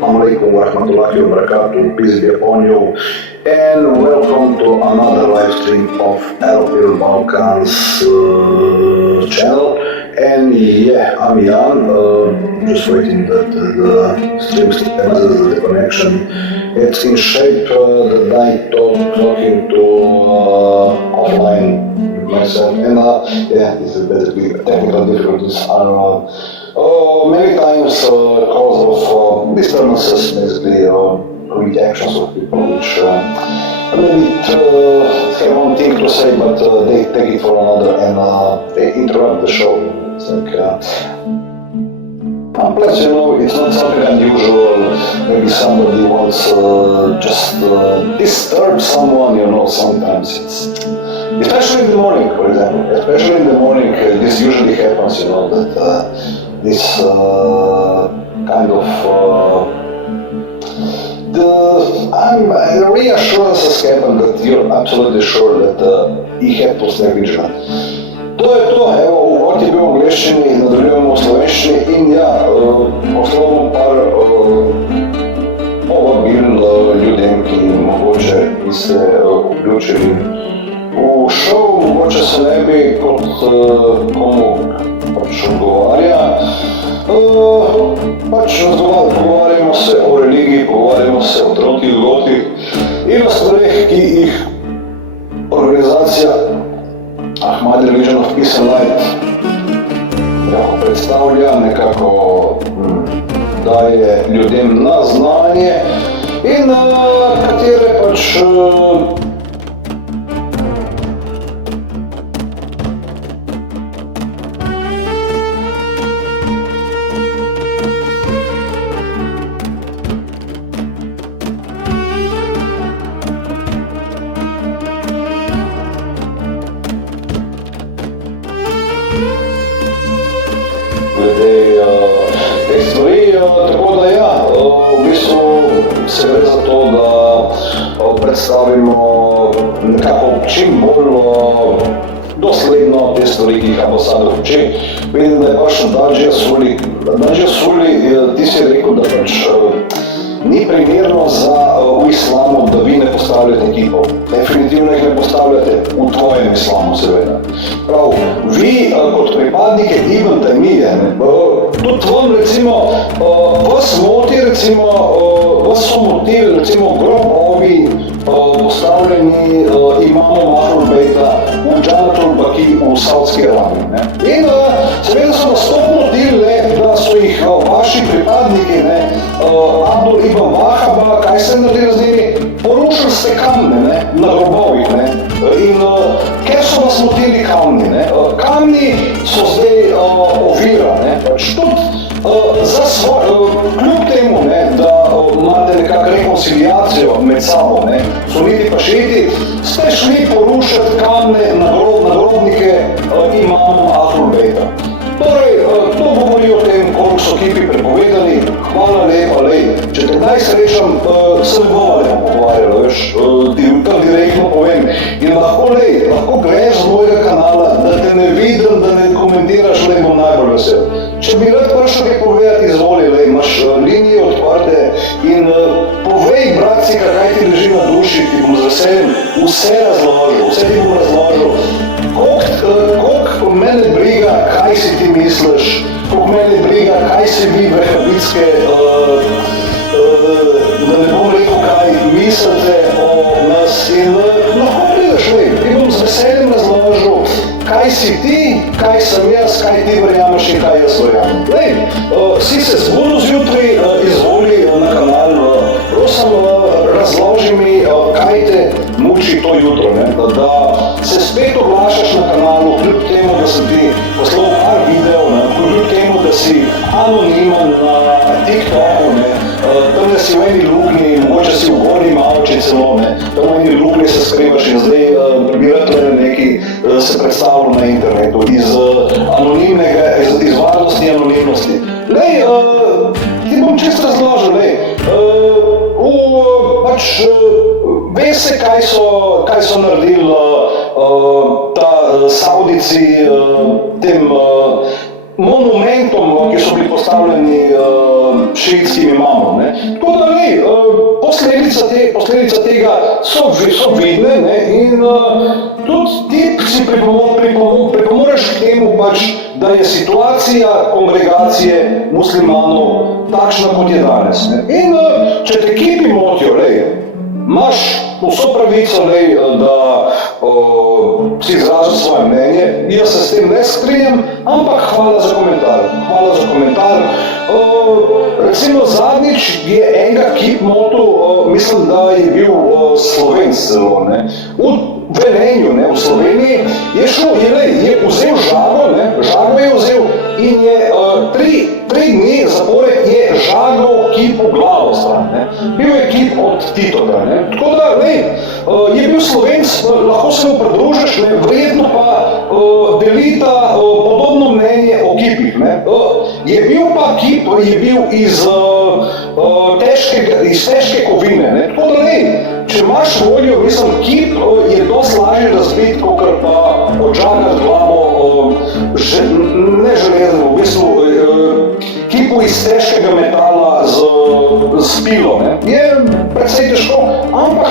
Assalamu alaikum wa rahmatullahi wa barakatuh, peace be upon you, and welcome to another live stream of Aeropil Balkans channel. And yeah, I'm Jan, just waiting that the stream stabilizes the connection. It's in shape that I talking to offline myself, and yeah, this is basically technical difficulties are many times cause of disturbances, basically reactions of people which maybe have one thing to say, but they take it for another and they interrupt the show. It's like plus, it's not something unusual. Maybe somebody wants just disturb someone, sometimes it's... Especially in the morning, for example. Especially in the morning, this usually happens, that this kind of... the reassurances happen that you're absolutely sure that he had to stay vigilant. To je to, evo, uvod je bil v angleščini, nadaljujemo v slovenščini in ja, poslal bom par povabil ljudem, ki mogoče bi se vključili v šov, mogoče se ne bi kot komu pač odgovarja. Pogovarjamo se o religiji, pogovarjamo se o trenutnih dogodkih in o stvareh, ki jih organizacija Ahmadi Religion of Peace and Light predstavlja, nekako daje ljudem na znanje in katere pač tako da ja, v bistvu se gre za to, da predstavimo nekako čim bolj dosledno te stvari, ki jih ambasador uči. Vidim, da je pač Nadžija Suli, ti si rekel, da pač ni primerno v islamu, da vi ne postavljate kipov. Definitivno jih ne postavljate v tvojem islamu, seveda. Prav, vi kot pripadnike Ibn Taymije, tudi vam recimo, vas moti recimo, vas so motili recimo grobovi postavljeni imamo Ahlul Bejta v Džanatul Baki v Saudski Arabiji. In seveda so nas to motili, da so jih vaši pripadniki, Abdul Ibn Wahaba, kaj ste naredili z njimi? Porušili ste kamne na grobovih. In ker so nas motili kamni, kamni so zdaj ovira, pač tudi kljub temu, da imate nekako rekonciliacijo med sabo, suniti pa šiti, ste šli porušiti kamne na grobnike imamo Ahlul Bejta. Torej, to govori o tem, koliko so kipi prepovedani, hvala lepa, če te kdaj srečam, se ne bomo lepo pogovarjali, veš, ti tam direktno povem. In lahko greš z mojega kanala, da te ne vidim, da ne komentiraš, bom najbolj vesel. Če bi rad prišel kaj povedati, izvoli, imaš linije odprte in povej, bratci, kaj ti leži na duši, ti bom z veseljem vse ti bom razložil. Koliko mene briga, kaj si ti misliš, koliko mene briga, kaj si vi vehabitske, da ne bom rekel, kaj mislite o nas in lahko prideš, ti bom z veseljem razložil, kaj si ti, kaj sem jaz, kaj ti verjameš in kaj jaz verjamem. Si se zbudil zjutraj, izvoli na kanal, prosim, razloži mi, kaj te muči to jutro, da se spet oglašaš na kanalu, kljub temu, da sem ti poslal par videov, kljub temu, da si anonimen na TikToku, tam si v eni luknji, mogoče si v gornji malči celo, tam v eni luknji se skrivaš in zdaj bi rad nekaj se predstavljal na internetu iz anonimnega, iz varnosti anonimnosti. Ti bom čisto razložil, ve se, kaj so naredili ta Saudici tem monumentom, ki so bili postavljeni šiitskim imamom. Ne. Tako da posledica tega so vidne, ne, in tudi ti si pripomoreš k temu, pač, da je situacija kongregacije muslimanov takšna, kot je danes. Ne. In če te kipi motijo, imaš vso pravico, da si izražil svoje mnenje, jaz se s tem ne strinjam, ampak hvala za komentar. Recimo zadnjič je enega kip motil, mislim, da je bil Slovenc celo, ne, v Velenju, ne, v Sloveniji, je vzel žago je vzel in je tri dni zapored je žagal kip v glavo stran, ne. Bil je kip od Titota, ne. Tako da, je bil Slovenc, lahko se mu pridružiš, ne, verjetno pa delita podobno mnenje o kipih, ne. Je bil pa kip, je bil iz težke kovine, ne. Tako da, če imaš voljo, mislim, kip je dosti lažje razbiti, kakor pa odžagati glavo, ne železno, v bistvu kipu iz težkega metala z pilo, ne. Je precej težko, ampak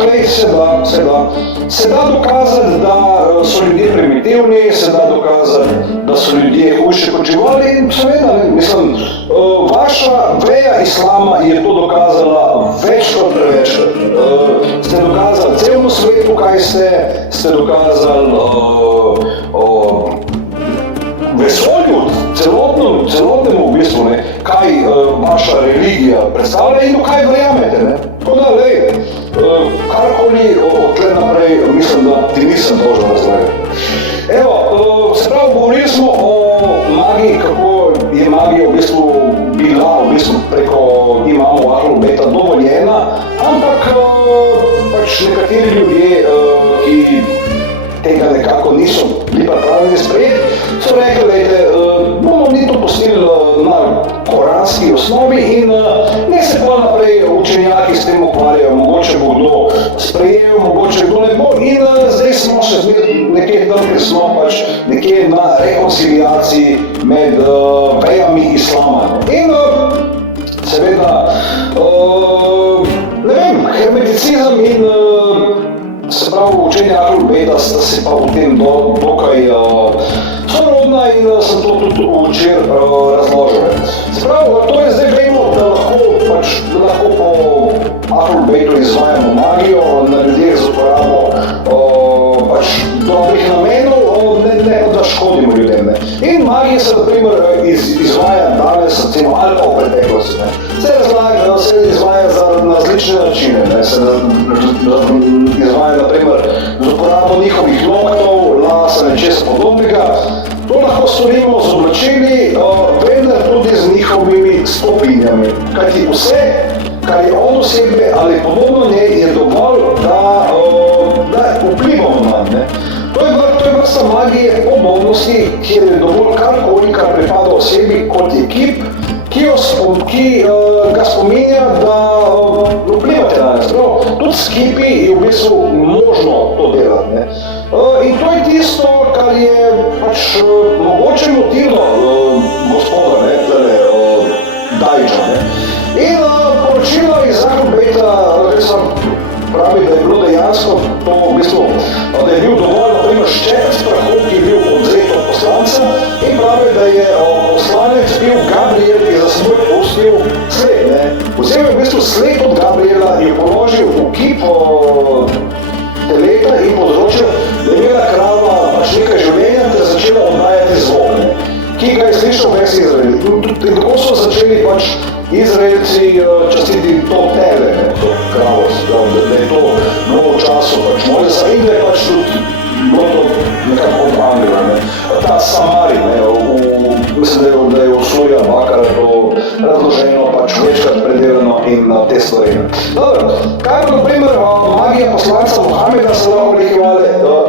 se da dokazati, da so ljudje primitivni, se da dokazati, da so ljudje hujši kot živali in seveda, mislim, vaša veja islama je to dokazala večkrat prevečkrat. Ste dokazali celemu svetu, kaj ste dokazali vesolju, celotnemu v bistvu, ne, kaj vaša religija predstavlja in v kaj verjamete, ne. Tako da, karkoli odtlej naprej, mislim, da ti nisem dolžen razlagati. Evo, se pravi, govorili smo o magiji, kako je magija v bistvu bila preko imamov Ahlul Bejta dovoljena, ampak pač nekateri ljudje, ki tega nekako niso bili pripravljeni sprejeti, so rekli, bomo mi to pustili na koranski osnovi in ne se pa naprej učenjaki s tem ukvarjajo, mogoče bo kdo sprejel, mogoče kdo ne bo in zdaj smo še nekje tam, ker smo pač nekje na rekonciliaciji med vejami islama. In seveda, ne vem, hermeticizem in se pravi, učenje Ahlul Bejta sta si pa v tem dokaj sorodna in sem to tudi včeraj razložil. Se pravi, to je zdaj vemo, da lahko po Ahlul Bejtu izvajamo magijo na ljudeh z uporabo dobrih namenov, ne da škodimo ljudem. In magija se na primer izvaja danes, recimo, ali pa v preteklosti. Se izvaja na različne načine. Se izvaja na primer z uporabo njihovih noktov, las ali česa podobnega. To lahko storimo z oblačili, vendar tudi z njihovimi stopinjami. Kajti vse, kar je od osebe ali podobno njej, je dovolj, da vplivamo na. To je vrsta magije podobnosti, kjer je dovolj karkoli, kar pripada osebi, kot je kip, ki ga spominja, da vplivate na nas. Tudi s kipi je v bistvu možno to delati. Ne? In to je tisto, kar je pač mogoče motivno gospoda, Dajča. In poročilo iz Ahlul Bejta pravi, da je bilo dejansko to v bistvu, da je bil dovolj, na primer, ščep strahu, ki je bil odvzet od poslanca in pravi, da je poslanec bil Gabriel, ki je za seboj pustil sled. Vzel je v bistvu sled od Gabriela in jo položil v kip teleta in povzročil, da je imela krava pač nekaj življenja ter začela oddajati zvok, ki ga je slišal ves Izrael. In tako so začeli pač Izraelci častiti to tele, to kravo, da je to mnogo času pač molesa in da je pač tudi bilo to nekako odvangljeno. Ta Samari, mislim, da je Usurja Bakara to razloženo, pač večkrat predelano in te stvari. Dobro, kaj pa na primer magija poslanca Mohameda se lahko nekivale?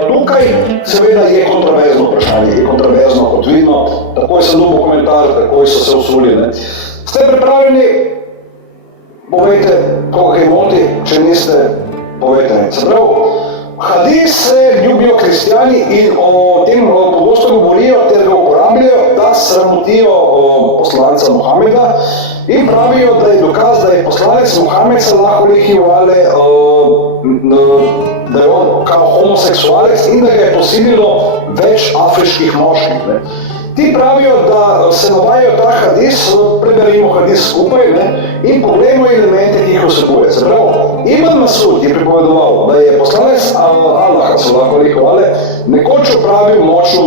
Tukaj seveda je kontroverzno vprašanje, je kontroverzno kot vidno, takoj sem dobil komentar, takoj so se usuli. Ste pripravljeni? Povejte, koga kaj moti, če niste, povejte. Se pravi, hadis se ljubijo kristjani in o tem pogosto govorijo ter ga uporabljajo uporabljajo, da sramotijo poslanca Mohameda in pravijo, da je dokaz, da je poslanec Mohamed Salah alejhi ve ale, da je on kao homoseksualec in da ga je posililo več afriških moških. Ne. Ti pravijo, da se navajajo ta hadis, preberimo hadis skupaj, ne, in pogledamo elemente, ki jih vsebuje. Se pravi, Ibn Masud je pripovedoval, da je poslanec Allaha Salah alejhi ve ale nekoč opravil nočno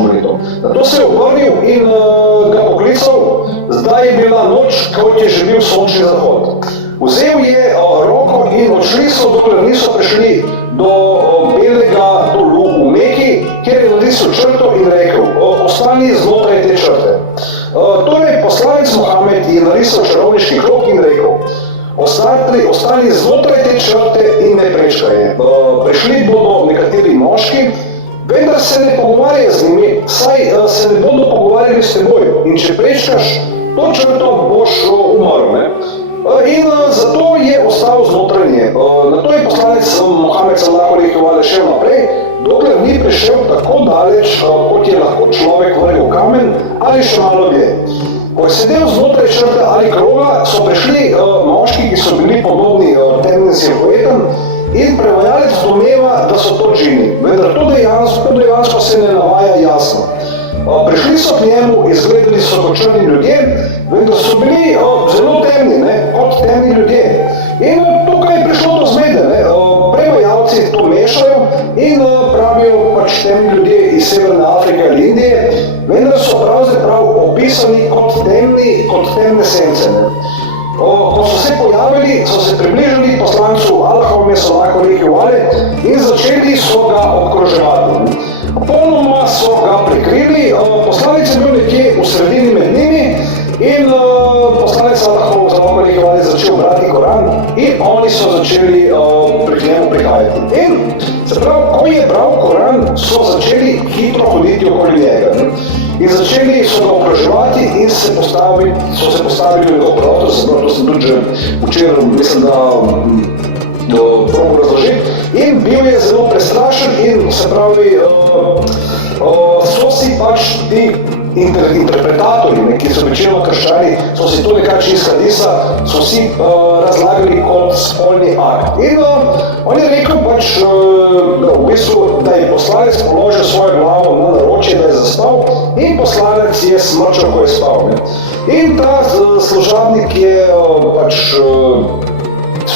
molitev. Nato se je obrnil in ga poklical, zdaj je bila noč, kot je že bil sončni zahod. Vzel je roko in odšli so, dokler niso prišli do belega dolu v Meki, kjer je narisal črto in rekel, ostani znotraj te črte. Torej, poslanec Mohamed je narisal čarovniški krog in rekel, ostani znotraj te črte in ne prečkaj. Prišli bodo nekateri moški, vendar se ne pogovarjaj z njimi, saj se ne bodo pogovarjali s teboj in če prečkaš to črto, boš umrl. Ne? In zato je ostal znotraj nje. Nato je poslanec Mohamed Salah alejhi ve ale šel naprej, dokler ni prišel tako daleč, kot je lahko človek vrgel kamen ali še malo dlje. Ko je sedel znotraj črte ali kroga, so prišli moški, ki so bili podobni temnim silhuetam, in prevajalec domneva, da so to džini, vendar to dejansko se ne navaja jasno. Prišli so k njemu, izgledali so kot črni ljudje, vendar so bili zelo temni, kot temni ljudje. In tukaj je prišlo do zmede. Prevajalci to mešajo in pravijo pač temni ljudje iz Severne Afrike ali Indije, vendar so pravzaprav opisani kot temne sence. Ko so se pojavili, so se približali poslancu Allahovemu Salah alejhi ve ale in začeli so ga obkroževati. Popolnoma so ga prekrili, poslanec je bil nekje v sredini med njimi in poslanec Allahovemu Salah alejhi ve ale začel brati Koran in oni so začeli pri njemu prihajati. In se pravi, ko je bral Koran, so začeli hitro hoditi okoli njega. In začeli so ga obkroževati in so se postavili v njegov prostor, to sem tudi že včeraj, mislim, da probo razložiti. In bil je zelo prestrašen in se pravi, so si pač ti interpretatorji, ki so večino krščani, so si to nekakšni iz hadisa, so si razlagali kot spolni akt. In on je rekel pač, v bistvu, da je poslanec položil svojo glavo na naročje, da je zaspal in poslanec je smrčal, ko je spal. In ta služabnik je pač,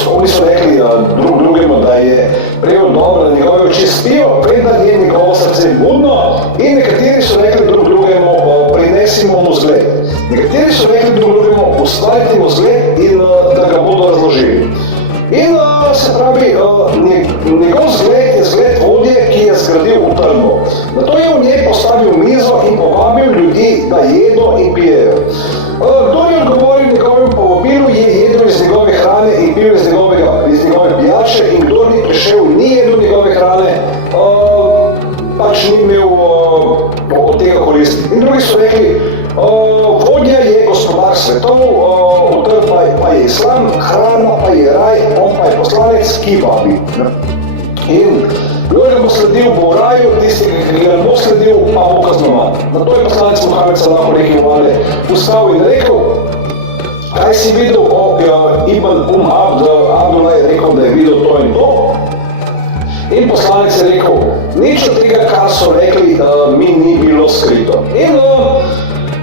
oni so rekli drugemu, da je prejel dobro, da njegove oči spijo, vendar je njegovo srce budno in nekateri so rekli drugemu, prinesimo mu zgled. Nekateri so rekli drugemu, ustvarite mu zgled in da ga bodo razložili. In se pravi, njegov zgled je zgled vodje, ki je zgradil v trgu. Nato je v njej postavil mizo in povabil ljudi, da jedo in pijejo. Kdor je odgovoril njegovemu povabilu, je jedel iz njegove hrane in pil iz njegove pijače in kdor ni prišel, ni jedel njegove hrane, pač ni imel od tega koristi. In drugi so rekli, vodja je gospodar svetov, trg pa je islam, hrana pa je raj, on pa je poslanec, ki vabi. In kdo ga bo sledil, bo v raju, tisti, ki ga bo sledil, pa bo kaznovan. Nato je poslanec Mohamed Salah alejhi ve ale vstal in rekel, kaj si videl? Ibn Abdullah je rekel, da je videl to in to. In poslanec je rekel, nič od tega, kar so rekli, mi ni bilo skrito. In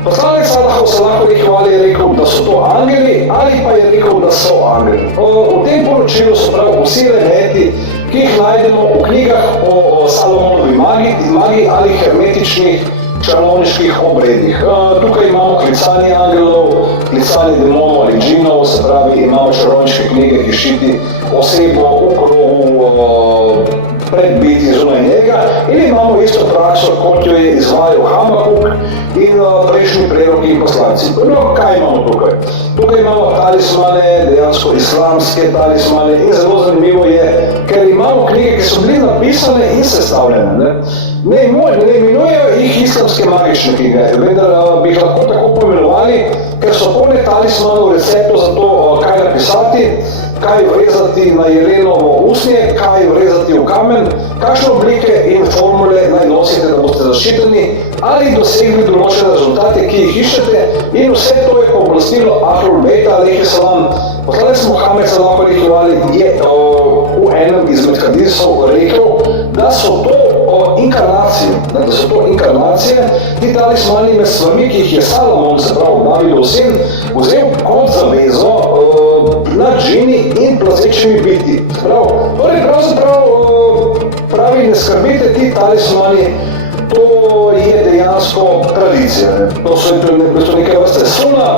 poslanec Salah alejhi ve ale je rekel, da so to angeli, ali pa je rekel, da so angeli. V tem poročilu so prav vsi elementi, ki jih najdemo v knjigah o Salomonovi magiji ali hermetičnih čarovniških obredih. Tukaj imamo klicanje angelov, klicanje demonov ali džinov, se pravi, imamo čarovniške knjige, ki ščiti osebo v krogu pred biti zunaj njega, in imamo isto prakso, kot jo je izvajal Habakuk in prejšnji preroki in poslanci. No, kaj imamo tukaj? Tukaj imamo talismane, dejansko islamske talismane, in zelo zanimivo je, ker imamo knjige, ki so bili napisane in sestavljene. Ne imenujejo jih islamske magične knjige, vendar bi jih lahko tako poimenovali, ker so polne talismanov receptov za to, kaj napisati, kaj vrezati na jelenovo usnje, kaj vrezati v kamen, kakšne oblike in formule naj nosite, da boste zaščiteni ali dosegli določene rezultate, ki jih iščete, in vse to je pooblastilo Ahlul Bejta alejhi salam. Poslanec Muhamed sallallahu alejhi ve sellem je v enem izmed hadisov rekel, da so to inkarnacije, ti talismani med stvarmi, ki jih je Salomon, se pravi Davidov sin, vzel kot zavezo nad džini in plazečimi biti. Torej pravzaprav pravi, ne skrbite, ti talismani, to je dejansko tradicija. To so nekaj vrste suna,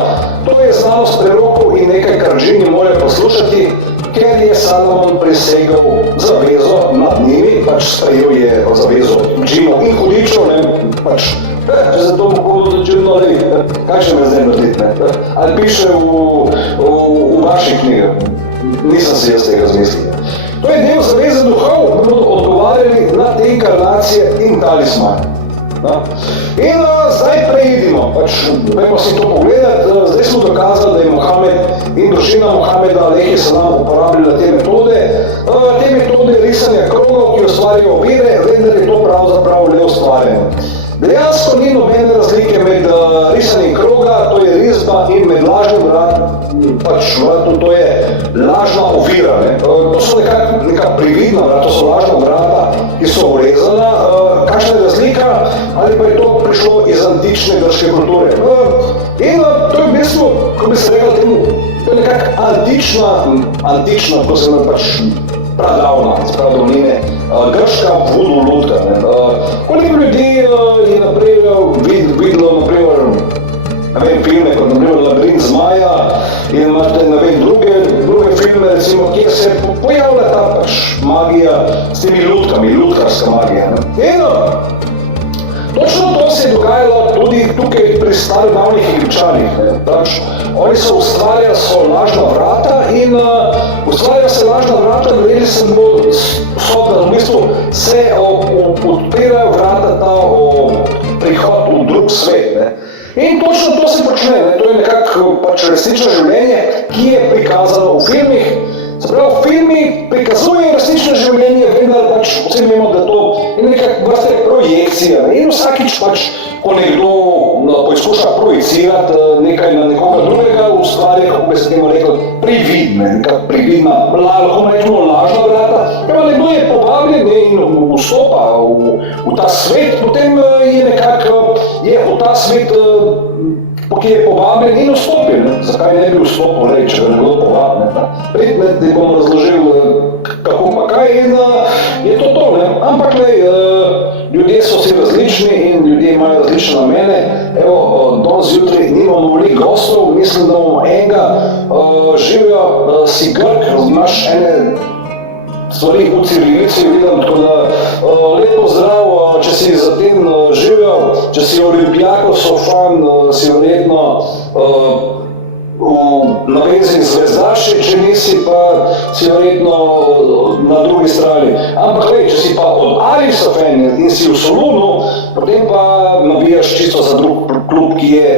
to je znanost prerokov in nekaj, kar džini morajo poslušati, ker je Salomon prisegel zavezo nad njimi, pač sprejel je zavezo džinov in hudičev, če se to mogoče začetno ne, kaj še me zdaj narediti, ali piše v vaših knjigah, nisem si jaz tega zmislil. To je del zaveze duhov, da bodo odgovarjali na te inkarnacije in talismane. In zdaj preidimo, dajmo si to pogledati, zdaj smo dokazali, da je Muhamed in družina Muhameda alejhi salam uporabljala te metode risanja krogov, ki ustvarjajo ovire, vendar je to pravzaprav le ustvarjeno. Dejansko ni nobene razlike med risanjem kroga, to je risba, in med lažnim vratom, to je lažna ovira. To so neka prividna vrata, to so lažna vrata, ki so urezana. Kakšna je razlika? Ali pa je to prišlo iz antične grške kulture? In to je v bistvu, ko bi se rekel temu, to je nekako antična, ko se pradavna, spravdovnine, grška voodoo lutka. Koliko ljudi je videlo, filme kot Labirint zmaja in imate druge filme, recimo, kjer se pojavlja ta magija s temi lutkami, lutkarska magija. In točno to se je dogajalo tudi tukaj pri starodavnih Egipčanih. Oni so ustvarjali lažna vrata in ustvarjali se lažna vrata, govorili se da v bistvu se odpirajo vrata ta prihod v drug svet. In točno to se počne, to je nekako resnično življenje, ki je prikazano v filmih. Se pravi, filmi prikazujejo resnično življenje, vendar vsi vemo, da to je nekak vrste projekcija. In vsakič ko nekdo poizkuša projicirati nekaj na nekoga drugega, ustvari, kako bi se temu rekel, prividna, lahko rečemo lažna vrata. Nekdo je povabljen in vstopa v ta svet, potem je nekako v ta svet, ki je povabljen in vstopil. Zakaj ne bi vstopil, če bi nekdo povabljen? Da bom razložil, kako pa kaj, in je to to. Ampak ljudje so vsi različni in ljudje imajo različne namene. Danes zjutraj nimamo veliko gostov, mislim, da bomo enega. Živijo si Grk, imaš ene stvari v civilici, vidim, tako da lepo zdrav, če si zatem živijo, če si Olimpijakos fan, si verjetno navezani zvezdaši, če nisi, pa si verjetno na drugi strani. Ampak če si pa od Arisa fan in si v Solunu, potem pa navijaš čisto za drug klub, ki je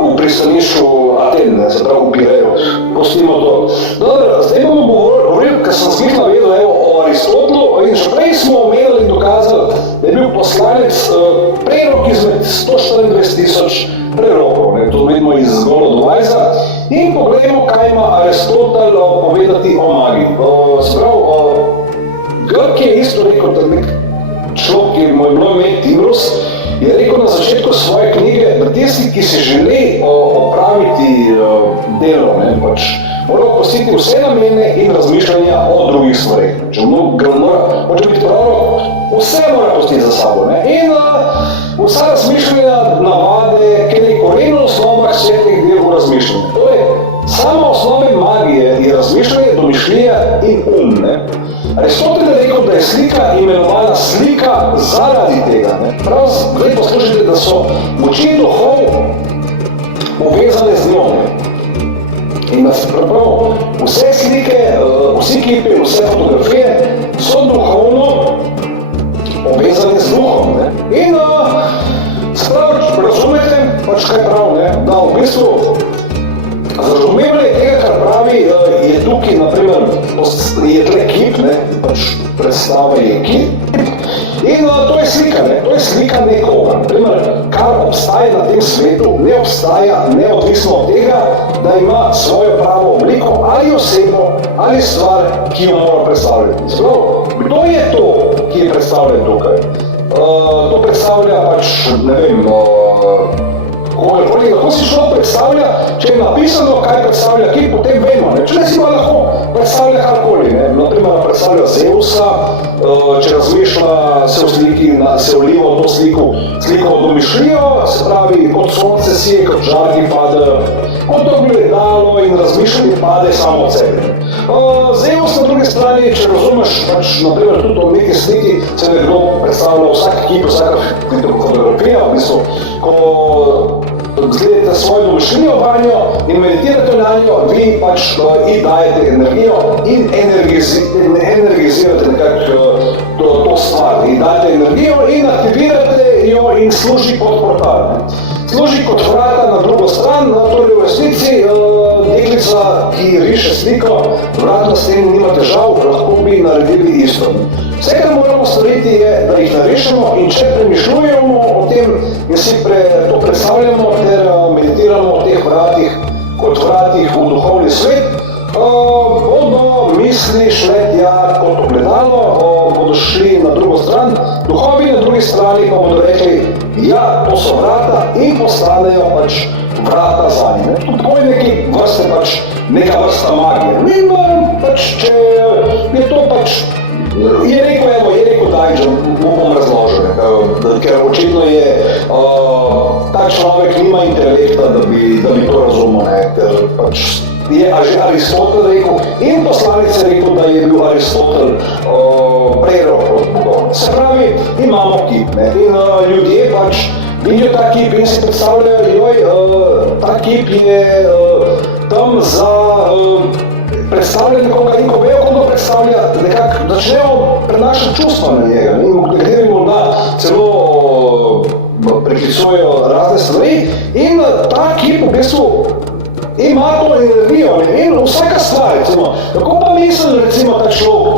v pristanišču Aten, se pravi v Pireju. Pustimo to. Dobro, zdaj bomo govorili, ker sem zbih navedel o Aristotelu, in še prej smo omenili in dokazali, da je bil poslanec prerok izmed 124,000 prerokov. To vidimo iz Golodovajza. In pogledajmo, kaj ima Aristotel povedati o magiji. Se pravi, Grk je isto rekel, da nek človek, ki mu je bilo ime Timrus, je rekel na začetku svoje knjige, da tisti, ki si želi opraviti delo, morajo pustiti vse namene in razmišljanja o drugih stvareh. Če hoče biti prorok, vse mora pustiti za sabo. In vsa razmišljanja, navade, ker je korenina osnova vseh teh del v razmišljanju. Torej, sama osnova magije je razmišljanje, domišljija in Aristotel je rekel, da je slika imenovana slika zaradi tega. Prav zdaj poslušajte, da so moči duhov povezane z njo. In da se prav vse slike, vsi kipi, vse fotografije so duhovno povezane z duhom. In razumete, kaj prav, da v bistvu za razumevanje tega, kar pravi, je tukaj na je tle kip, ne, pač predstava je kip. In to je slika, ne, to je slika nekoga. Naprimer, kar obstaja na tem svetu, ne obstaja neodvisno od tega, da ima svojo pravo obliko ali osebo ali stvar, ki jo mora predstavljati. Sprav, kdo je to, ki je predstavljen tukaj? To predstavlja pač, ne vem, lahko si šlo predstavlja, če je napisano, kaj predstavlja kip, potem vemo, ne? Če ne si pa lahko predstavlja karkoli, ne? Naprimer, predstavlja Zeusa, če razmišlja, se vliva v to sliko domišljijo, se pravi, kot sonce sije, kot žarki pade, kot to gledalo in razmišljanje pade samo od sebe. Zeus na drugi strani, če razumeš, pač, naprimer, tudi v neki sliki se nekdo predstavlja vsak kip, vsaka fotografija, v bistvu, ko gledate svojo domišljijo vanjo in meditirate na njo, vi pač ji dajete energijo in energizirate nekako to stvar. Ji dajete energijo in aktivirate jo in služi kot portal. Služi kot vrata na drugo stran, torej v resnici deklica, ki riše sliko, vratno s tem nima težav, lahko bi naredili isto. Vse, kar moramo storiti, je, da jih narišemo in če premišljujemo o tem in si to predstavljamo ter meditiramo o teh vratih kot vratih v duhovni svet, bodo misli šle tja kot ogledalo, bodo šli na drugo stran, duhovi na drugi strani pa bodo rekli, ja, to so vrata in postanejo pač vrata za njih. To je neka vrsta magije. In pač, če je to pač, je rekel Dajđan, mu bom razložil, ker očitno je ta človek nima intelekta, da bi to razumel, ker pač je Aristotel rekel in poslanec je rekel, da je bil Aristotel prerok od Bogov. Se pravi, imamo kip, ne, in ljudje pač vidijo ta kip in si predstavljajo, ta kip je tam za predstavlja nekoga in ko vejo, koga predstavlja, nekako začnejo prenašati čustva na njega. In nekateri morda celo priklicujejo razne stvari in ta kip v bistvu ima to energijo, ne? In vsaka stvar, recimo, kako pa misli, recimo, ta človek,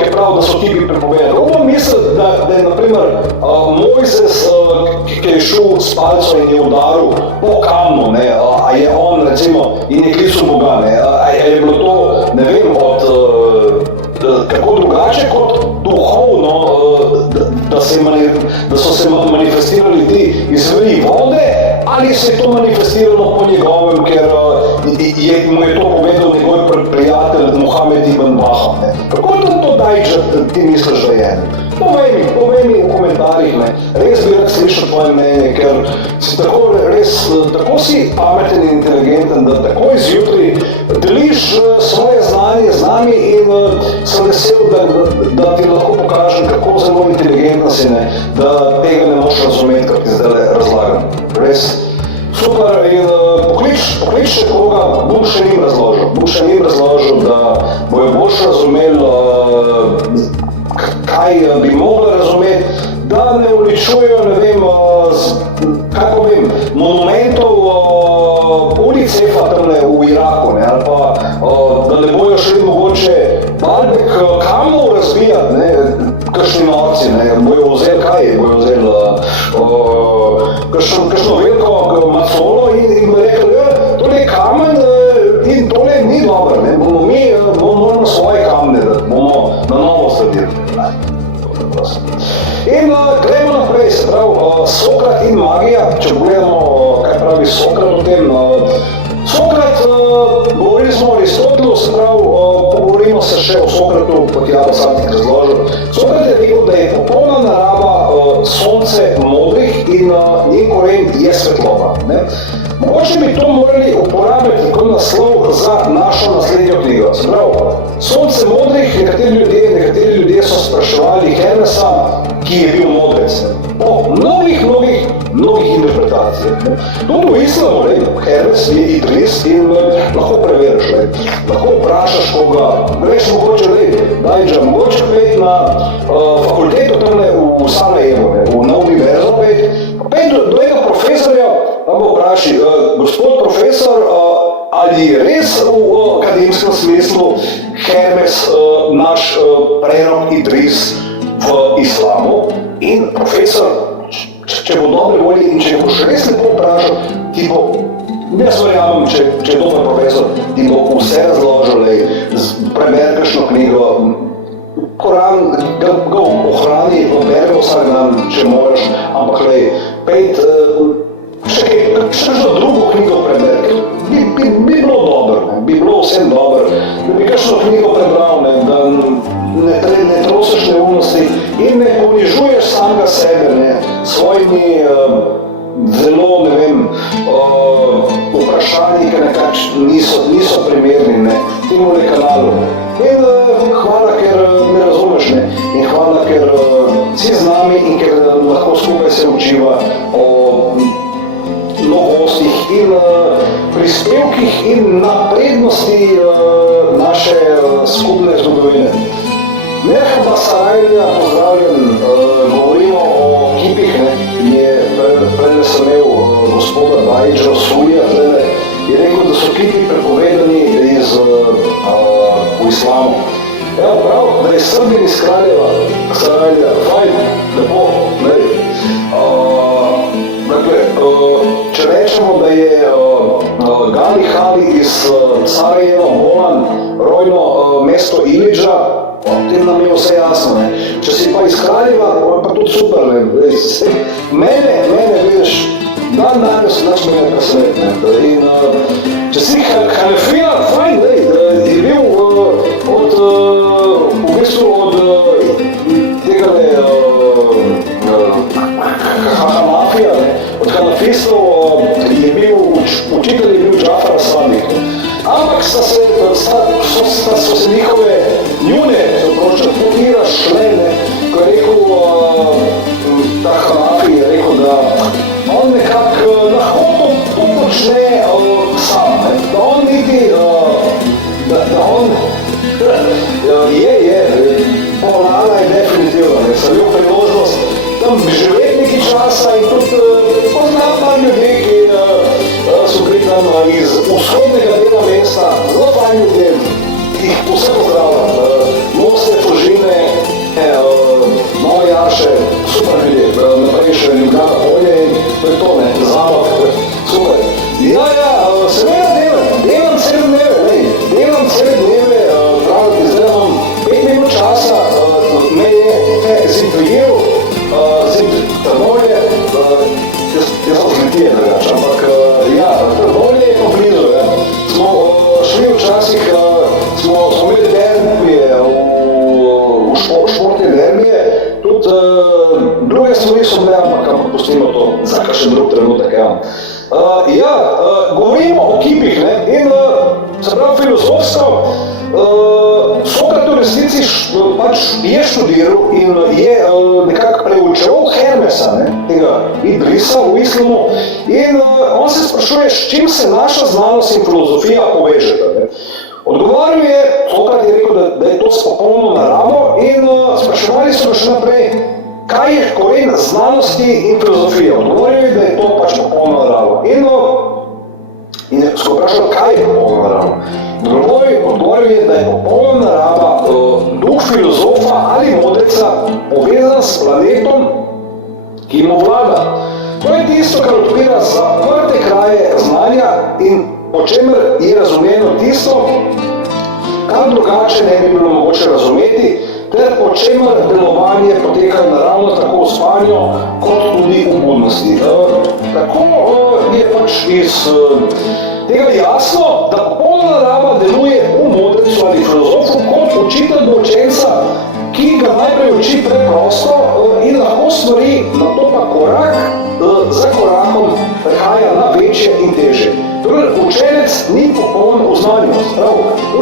ki pravi, da so kipi prepovedani, kako pa misli, da je, naprimer, Mojzes, ki je šel s palco in je udaril po kamnu, ne? A je on, recimo, in je klical Boga, ne? A je bilo to, ne vem, kako drugače kot duhovno, da so se manifestirali ti izvori vode, ali se je to manifestiralo po njegovem, ker mu je to povedal njegov prijatelj Mohamed ibn Wahab. Kako to Dajđan ti misliš, da je? Povej mi v komentarjih, ne. Res bi rad slišal tvoje mnenje, ker si tako si pameten in inteligenten, da tako izjutri deliš svoje znanje z nami in sem vesel, da ti lahko pokažem, kako zelo inteligentna si, ne, da tega ne moš razumeti, kar ti zdaj razlagam. Res super in poklič koga, bom še njim razložil, da bojo boljš razumeli, kaj bi mogli razumeti, da ne uničujejo, ne vem, kako vem, monumentov UNICEF-a tamle v Iraku, ne, ali pa da ne bojo šli mogoče barbek kamnov razbijati, ne, kakšni norci, ne, bojo vzeli kaj, bojo vzeli kakšno veliko macolo in rekli, tole je kamen in tole ni dobro, ne, moramo svoje kamne, da bomo na novo sledili. In gremo naprej, se pravi, Sokrat in magija, če pogledamo, kaj pravi Sokrat o tem. Sokrat, govorili smo o Aristotelu, se pravi, pogovorimo se še o Sokratu, kot Jaro Santik razložil. Sokrat je rekel, da je popolna narava sonce modrih in njen koren je svetloba. Mogoče bi to morali uporabiti kot naslov za našo naslednjo knjigo. Se pravi, sonce modrih, nekateri ljudje so spraševali Hermesa, ki je bil modrec, po mnogih interpretacijah. Tudi v islamu, Hermes je Idris in lahko preveriš, lahko vprašaš koga, greš mogoče, Dajđan, mogoče pet na fakulteto tamle v Sarajevo, na univerzo pet do enega profesorja, pa bo vpraši, gospod profesor, ali je res v akademskem smislu Hermes, naš prerok Idris v islamu in profesor, če bo dobre volje in če boš res lepo vprašal, ti bo, jaz verjamem, če je dober profesor, ti bo vse razložil, preberi kakšno knjigo, Koran ga ohrani, beri vsak dan, če moraš, ampak pejt, še kakšno drugo knjigo preberi, bi bilo dobro, bi bilo vsem dobro, da bi kakšno knjigo prebral, da ne trosiš neumnosti in ne ponižuješ samega sebe, svojimi zelo, ne vem, vprašanji, ki nekako niso primerni, temu kanalu. In hvala, ker me razumeš, in hvala, ker si z nami in ker lahko skupaj se učiva o novostih in prispevkih in naprednosti naše skupne zgodovine. Merhaba Sarajlija, pozdravljen, govorimo o kipih, prej sem imel gospoda Bajiča Sulija, je rekel, da so kipi prepovedani v islamu. Evo prav, da je Srbin iz Kraljeva, Sarajlija, fajn, lepo, Dakle, če rečemo, da je Gali Hali iz Sarajeva, Bolan, rojno mesto Ilidža, tem nam je vse jasno, Če si pa iz Kraljeva, pa tudi super, Mene, vidiš, dan danes naš me presvet, In če si Hanefija, fajn, je bil v bistvu od tega Hanafija, od Hanafistov je bil, učitelj je bil Džafar Sadik. Ampak so se njihove njune, potira šle, ko je rekel, ta Hanafi je rekel, da on nekako lahko to počne sam, da on niti, da on je, Polana je definitivno, sem imel priložnost tam živeti nekaj časa in tudi poznam par ljudi, ki so bili tam iz vzhodnega dela mesta, zelo fajn ljudje, jih vse pozdravljam, Moste, Fužine, Nove Jarše, super ljudje, naprej še Ljubljana Polje in to je to, Zamok, super. Seveda delam cele dneve, praviti, zdaj imam 5 minut časa, me je zintrigil, Trnovlje, jaz sem zmetije drugač, ampak Trnovlje je pa blizu, smo šli včasih, smo imeli derbije v športne derbije, tudi druge stvari so bile, ampak pustimo to za kakšen drug trenutek, govorimo o kipih, in se pravi filozofsko, Sokrat v resnici je študiral in je nekako preučeval Hermesa, tega Idrisa v islamu, in on se sprašuje, s čim se naša znanost in filozofija povežeta. Odgovoril je, Sokrat je rekel, da je to s popolno naravo, in spraševali so še naprej, kaj je koren znanosti in filozofije. Odgovoril je, da je to pač popolno naravo. In so vprašali, kaj je popolna narava. Odgovoril je, da je popolna narava duh filozofa ali modreca povezan s planetom, ki mu vlada. To je tisto, kar odpira zaprte kraje znanja in po čemer je razumljeno tisto, kar drugače ne bi bilo mogoče razumeti, ter po čemer delovanje poteka naravno tako v spanju, kot tudi v budnosti. Tako je pač iz tega jasno, da popolna narava deluje v modrecu ali filozofu kot učitelj do učenca, ki ga najprej uči preprosto in lahko stvari, nato pa korak za korakom prehaja na večje in težje. Torej, učenec ni popoln v znanju.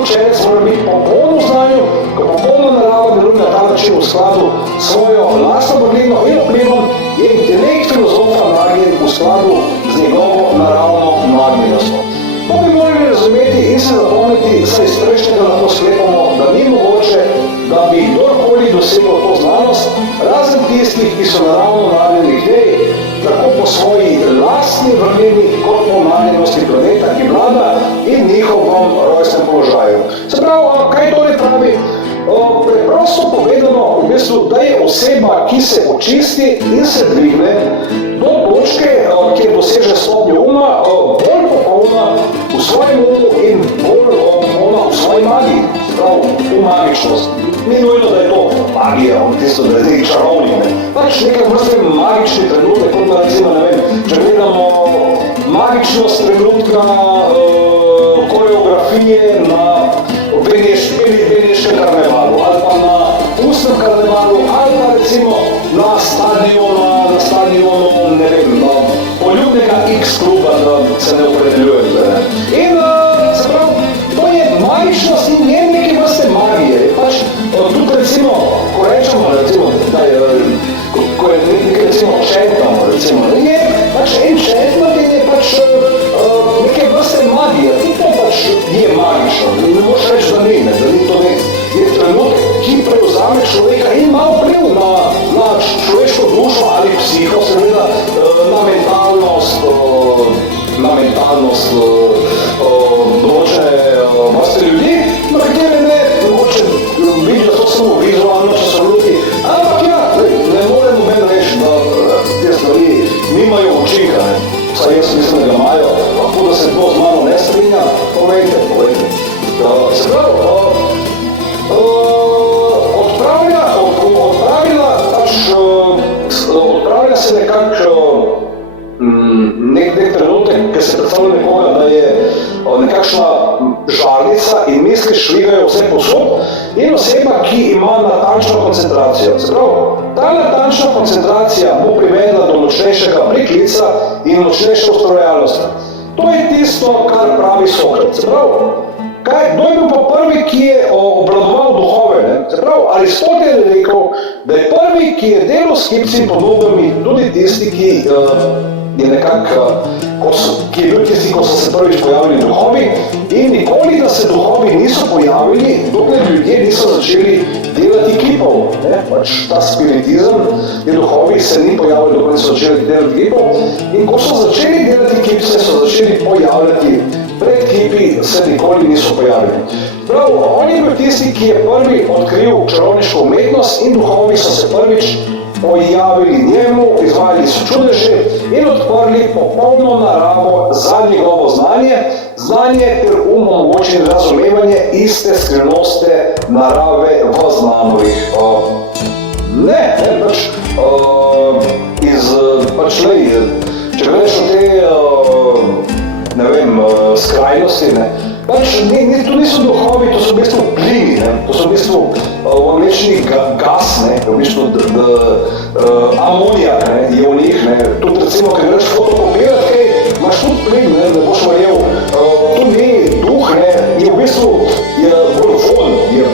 Učenec mora biti popoln v znanju, ko popolna narava deluje na ta način v skladu s svojo lastno vrlino in vplivom, je intelekt filozofa nagnjen v skladu z njegovo naravno nagnjenostjo. To bi morali razumeti in se zapomniti, saj iz prejšnjega lahko sklepamo, da ni mogoče, da bi kdorkoli dosegel to znanost, razen tistih, ki so naravno nagnjeni k tej, tako po svoji lastni vrlini kot po nagnjenosti planeta, ki vlada in njihovom rojstnem položaju. Se pravi, kaj torej bistvu, da je oseba, ki se očisti in se dvigne do točke, kjer doseže stopnjo uma, bolj popolna v svojem umu in bolj popolna v svoji magiji, prav v magičnost. Ni nujno, da je to magija, tisto, da je zdaj čarovnik, ne. Pač nekaj vrste magični trenutek, kot da recimo, ne vem, če gledamo magičnost trenutka koreografije na Beneškem karnevalu, ali pa na Ustnem karnevalu, ali pa recimo na stadionu, ne vem, poljubnega X kluba, da se ne opredeljujem. In se pravi, to je magičnost in je nekaj vrste magije. Pač tudi recimo, ko rečemo, da je, ko je nekaj recimo enchantment, recimo, je pač enchantment in je pač nekaj vrste magije. In to pač je magično. Ne moš reči, da ni, da ni to nek. Je trenutek, ki prevzame človeka in ima vpliv na človeško dušo ali psiho, seveda, na mentalnost določene vrste ljudi, na katere ne, mogoče vidijo to samo vizualno, če so ljudi, ampak ja, ne morem noben reči, da te stvari nimajo učinka, saj jaz mislim, da ga imajo, lahko da se to z mano ne strinja, povejte. Se pravi, odpravlja se nek trenutek, ki se predstavlja nekoga, da je nekakšna žarnica in misli švigajo vse posod in oseba, ki ima natančno koncentracijo. Se pravi, ta natančna koncentracija bo privedla do močnejšega priklica in močnejše ustvarjalnosti. To je tisto, kar pravi Sokrat. Se pravi, kdo je bil pa prvi, ki je obvladoval duhove? Se pravi, Aristotel je rekel, da je prvi, ki je delal s kipci in podobami, tudi tisti, ki je nekako, ki je bil tisti, ko so se prvič pojavili duhovi in nikoli, da se duhovi niso pojavili, dokler ljudje niso začeli delati kipov. Pač ta spiritizem, ti duhovi se ni pojavili, dokler niso začeli delati kipov in ko so začeli delati kipce, so začeli pojavljati. Pred kipi se nikoli niso pojavili. Prav, on je bil tisti, ki je prvi odkril čarovniško umetnost in duhovi so se prvič pojavili njemu, izvajali so čudeže in odprli popolno naravo za njegovo znanje ter omogočili razumevanje iste skrivnostne narave v znanovih. Če gledeš v te skrajnosti, to niso duhovi, to so v bistvu plini, to so v bistvu v angleščini gas, v bistvu amonijak je v njih, tudi recimo, ker greš fotokopirat kaj, imaš tudi plin, ne boš verjel, to ni duh, je v bistvu bolj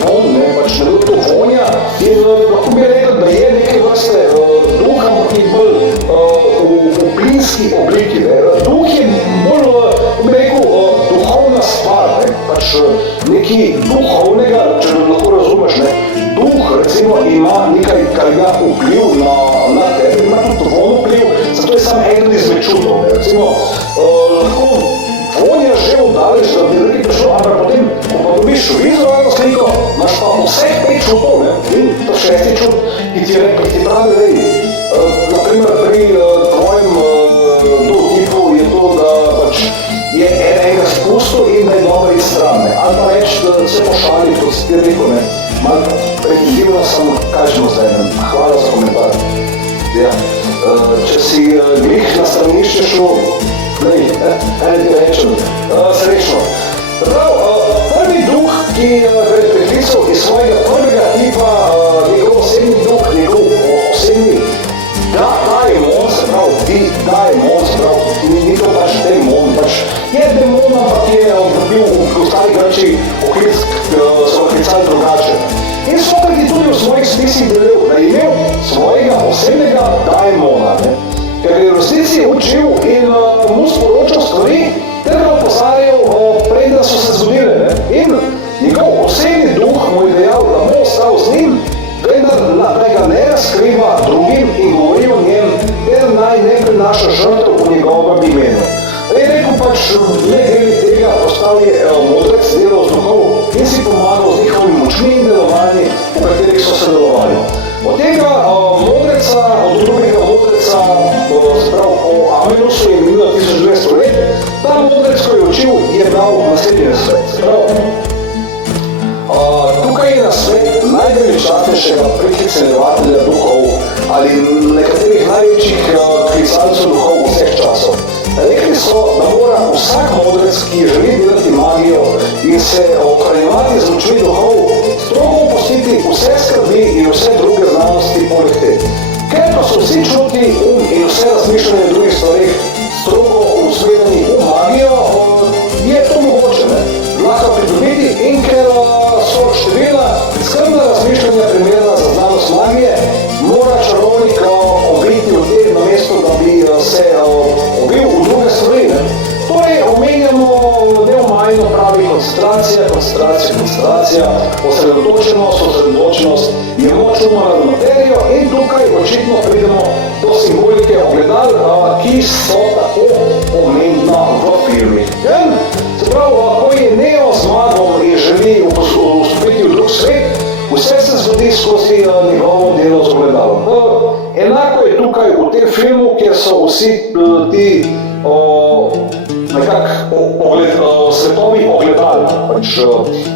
von, pač ne to vonja in lahko bi rekel, da je nekaj vrste duh, ampak je bolj v plinski obliki. Duh je bolj, bi rekel, duhovna stvar, pač nekaj duhovnega, če lahko razumeš, duh recimo ima nekaj, kar ima vpliv na tebe, ima tudi von vpliv, zato je samo eden izmed čutov. Recimo, lahko vonja že oddališ, da bi nekaj prišlo, ampak potem, ko pa dobiš vizualno sliko, imaš pa vseh 5 čutov, in to 6. čut, ki ti pravi, naprimer pri tvojem dotipu je to, da pač je enega spustil in da je dobro iz strane. Ali pa reč, da se pošali, kot si ti rekel, malo primitivno sem, kažemo zdaj, hvala za komentar. Če si glih na stranišče šlo, ti rečem, srečno. Prvi duh, ki je preklical iz svojega prvega tipa, njegov osebni duh, njegov osebni daimon, se pravi, ni to pač demon, pač je demon, ampak je bil v stari Grčiji so klicali drugače. In Sokrat je tudi v svojih spisih delil, da je imel svojega osebnega daimona, ker je v resnici učil in mu sporočal stvari, ter ga opozarjal, preden so se zgodile. In njegov osebni duh mu je dejal, da bo ostal z njim, vendar da ga ne razkriva drugim in govori o njem, ter naj ne prinaša žrtev v njegovem imenu. Je rekel pač, ne glede tega, postal je modrec, delal z duhov in si pomagal z njihovim močmi in delovanjem pisani, v katerih so sodelovali. Od tega modreca, od drugega modreca, sprav po Amenusu je minilo 1200 let, ta modrec, ko je učil, je dal naslednji svet. Tukaj je na svet najveličastnejšega priklicenjevatelja duhov ali nekaterih največjih klicalcev duhov vseh časov. Rekli so, da mora vsak modrec, ki želi delati magijo in se ohranjevati z močmi duhov, strogo opustiti vse skrbi in vse druge znanosti poleg te. Ker pa so vsi čuti in vse razmišljanje v drugih stvarih strogo usmerjeni v magijo, je to mogoče, lahko pridobiti, in ker so številna skrbna razmišljanja primerna za znanost magije, mora čarovnik obiti v teh namesto, da bi se obil v druge stvari. Torej, omenjamo neomajno pravi koncentracija, osredotočenost, je moč uma nad materijo in tukaj očitno pridemo do simbolike ogledal, ki so tako pomembna v filmih. Se pravi, ko je Neo zmagal in želi vstopiti v drug svet, vse se zgodi skozi njegovo delo z ogledalom. Enako je tukaj v tem filmu, kjer so vsi ti svetovi ogledali,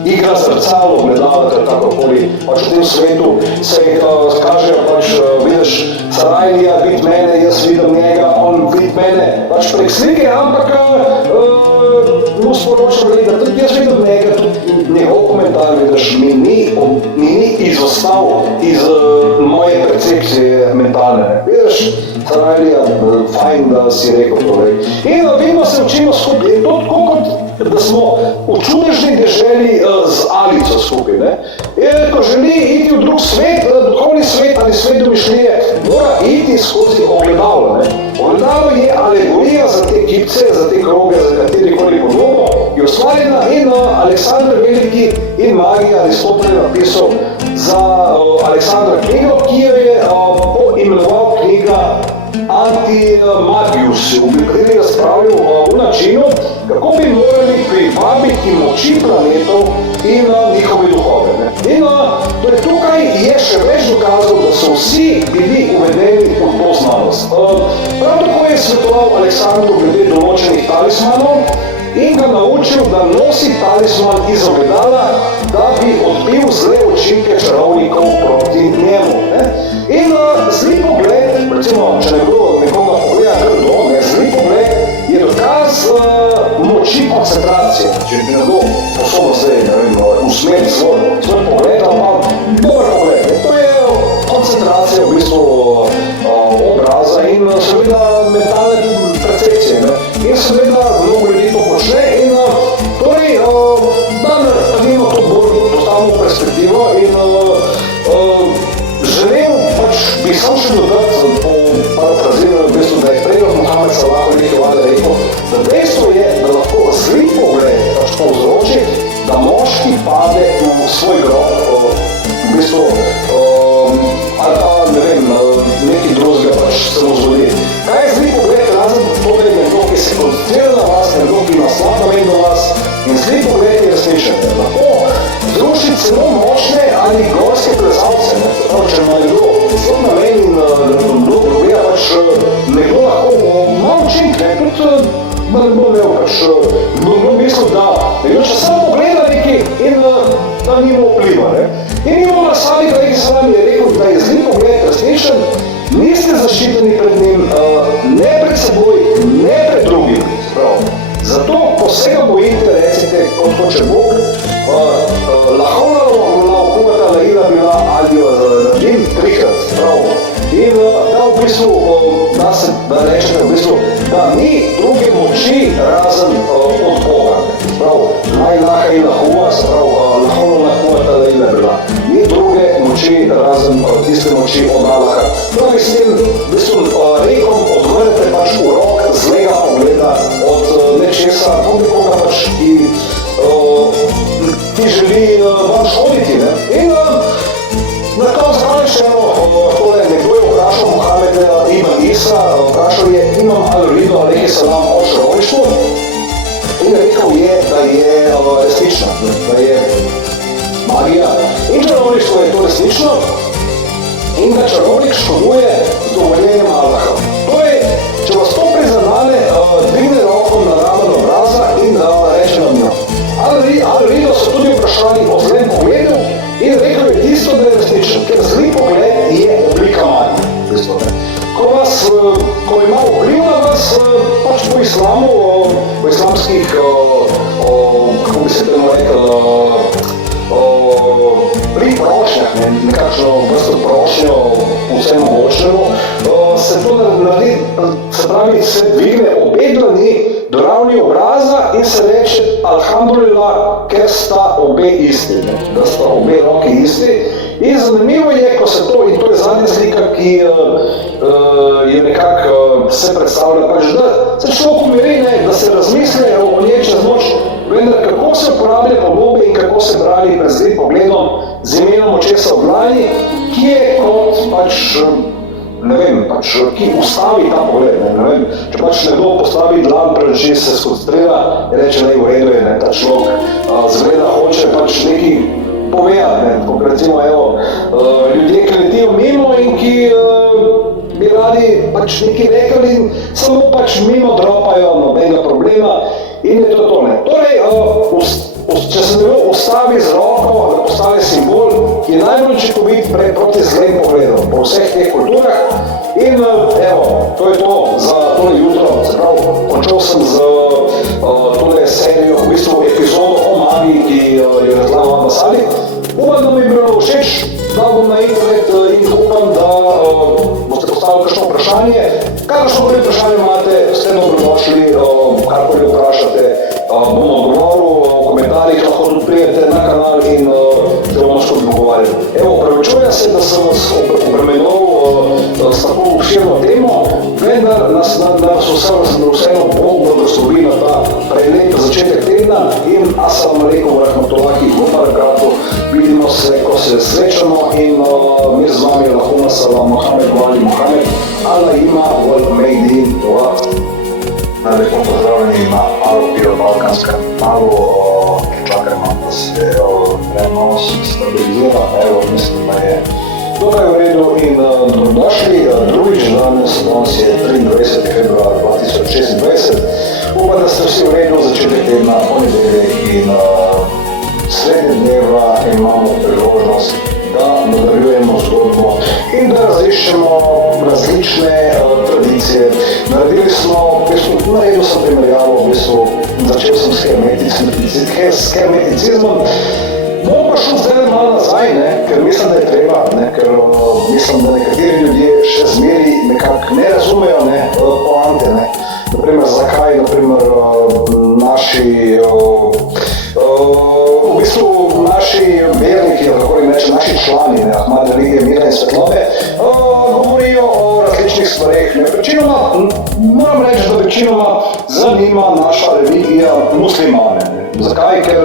igra zrcalo ogledala, kakorkoli, v tem svetu se kaže, vidiš Sarajlija, vid mene, jaz vidim njega, on vid mene, prek slike, ampak mu sporočam, da tudi jaz vidim njega, tudi njegov komentar, vidiš, mi ni izostal iz moje percepcije mentalne. Vidiš, Sarajlija, fajn, da si rekel to. In vedno se učimo skupaj, in to tako kot da smo v čudežni deželi z Alico skupaj. Ko želi iti v drug svet, duhovni svet ali svet domišljije, mora iti skozi ogledalo. Ogledalo je alegorija za te kipce, za te kroge, za katerikoli podobo, je ustvarjena in Aleksander Veliki in magija Aristotel je napisal za Aleksandra knjigo, ki jo je poimenoval knjiga Antimagius, v kateri je razpravljal v načinu, kako bi morali privabiti moči planetov in njihove duhove. In torej tukaj je še več dokazov, da so vsi bili uvedeni v to znanost. Prav tako je svetoval Aleksandru glede določenih talismanov in ga naučil, da nosi talisman iz ogledala, da bi odbil zle učinke čarovnikov proti njemu. In zli pogled, recimo, če nekoga pogleda grdo, zli pogled je dokaz moči koncentracije. Če bi nekdo sposobno zdaj usmeriti svoj pogled, ampak dober pogled. To je koncentracija v bistvu obraza in seveda mentalne percepcije. In seveda mnogo ljudi to počne in torej, da naredimo to bolj postavno perspektivo in želim, bi sam še dodati po parafraziranju v bistvu, da je prej Mohamed Salah rekel, da dejstvo je, da lahko zli pogled povzroči, da moški pade v svoj grob, v bistvu, ali pa, ne vem, neki drugega se mu zgodi. Kaj je zli pogled, razen to, da je nekdo, ki se koncentrira na vas, nekdo, ki ima slab namen do vas, in zli pogled je resničen. Lahko zruši celo močne ali gorske plezalce. Če ima nekdo slab namen in nekdo gleda, nekdo lahko ima učink, tudi nekdo nekdo misli, da nekdo še samo pogleda neki in da nimo vpliva. In imamo na sami, ki se vam je rekel, da je zli pogled resničen, niste zaščiteni pred njim, ne pred seboj, ne pred drugim. Zato, ko se ga bojite, recite, kot hoče Bog, lahko naokuvata Laila bila ali jo zaradim trikrat. In da v bistvu, da rečete v bistvu, da ni druge moči razen od Boga. Najlaha in lahuva, lahko nakuvata Laila bila. Ni druge moči razen tiste moči od Allaha. Torej s tem v bistvu rekom odvrnete urok zlega pogleda od nečesa, od nekoga ki želi vam škoditi. In na koncu še tole, nekdo je vprašal Mohameda Ibn Isa, vprašal je Imam Al-Rido alejhi salam o čarovništvu in rekel je, da je resnična, da je magija in čarovništvo katolištvo je to resnično in da čarovnik škoduje z dovoljenjem Allaha. Torej, če vas to prizadane, dvigne roko na raven obraza in da reče nam njo. Al-Rido so tudi vprašali o zlem pogledu in rekel je tisto, da je resnično, ker zli pogled je oblika manje. Ko ima vpliv na vas, pač po islamu, po islamskih, kako bi se temu rekel, pri prošnjah, nekakšno vrsto prošnjo vsem mogočnemu, se to naredi, se pravi, se dvigne obe dlani do ravni obraza in se reče alhamdulillah, ker sta obe isti, da sta obe roki isti. In zanimivo je, ko se to, in to je zadnja slika, ki je nekako se predstavlja, pač da se človek umiri, da se razmisle o njej čez noč, vendar kako se uporablja podobe in kako se brali pred zlim pogledom z imenom očesa v dlani, ki je kot pač, ne vem, pač, ki ustavi ta pogled, ne vem, če pač nekdo postavi dlan pred oči, se skoncentrira in reče, ne, v redu je, ne, ta človek zgleda hoče pač neki povedati, kot recimo, evo, ljudje, ki letijo mimo in ki bi radi pač nekaj rekli in samo pač mimo dropajo, nobenega problema in je to to, ne. Torej, če se nekdo ustavi z roko, da postane simbol, je najbolj učinkovit proti zlem pogledom po vseh teh kulturah in evo, to je to za tole jutro, se pravi, končal sem z tole serijo, v bistvu epizodo o magiji, ki jo razlagam v Basali. Upam, da mi je bilo všeč, da bom na internet in upam, da boste postavili kakšno vprašanje. Kakršnokoli vprašanje imate, ste dobrodošli, karkoli vprašate, bom odgovoril v komentarjih, lahko tudi prijete na kanal in se bomo skupaj pogovarjali. Evo, pravičujem se, da sem vas obremenil s tako obširno temo, vendar nas vseeno Bog blagoslovi na ta prelep začetek tedna in assalamu alaikum wa rahmatullahi wa barakatuh. Vidimo se, ko se srečamo in mir z vami, Allahumma salam, Muhammed, Wali Muhammed, Allah ima wal mejdin wa. Najlepko pozdravljeni na Malu Bio-Balkanskem kanalu, čakajmo, da se prenos stabilizira, evo, mislim, da je dokaj v redu in dobrodošli. Drugič danes je 23. februar 2026. Upam, da ste vsi v redu, začetek tedna, ponedeljek in srednje dneva imamo priložnost, da nadaljujemo zgodbo in da raziščemo različne tradicije. Naredil sem primerjavo, v bistvu začel sem s hermeticizmom. Bom pa šel zdaj malo nazaj, ne, ker mislim, da je treba, ne, ker mislim, da nekateri ljudje še zmeri nekako ne razumejo, ne, poante, ne. Naprimer, zakaj, naprimer, naši, v bistvu naši verniki, kako jim reče, naši člani, ne, Ahmad religije mira in svetlobe, govorijo o različnih stvareh, ne. Moram reči, da večinoma zanima naša religija muslimane, ne. Zakaj? Ker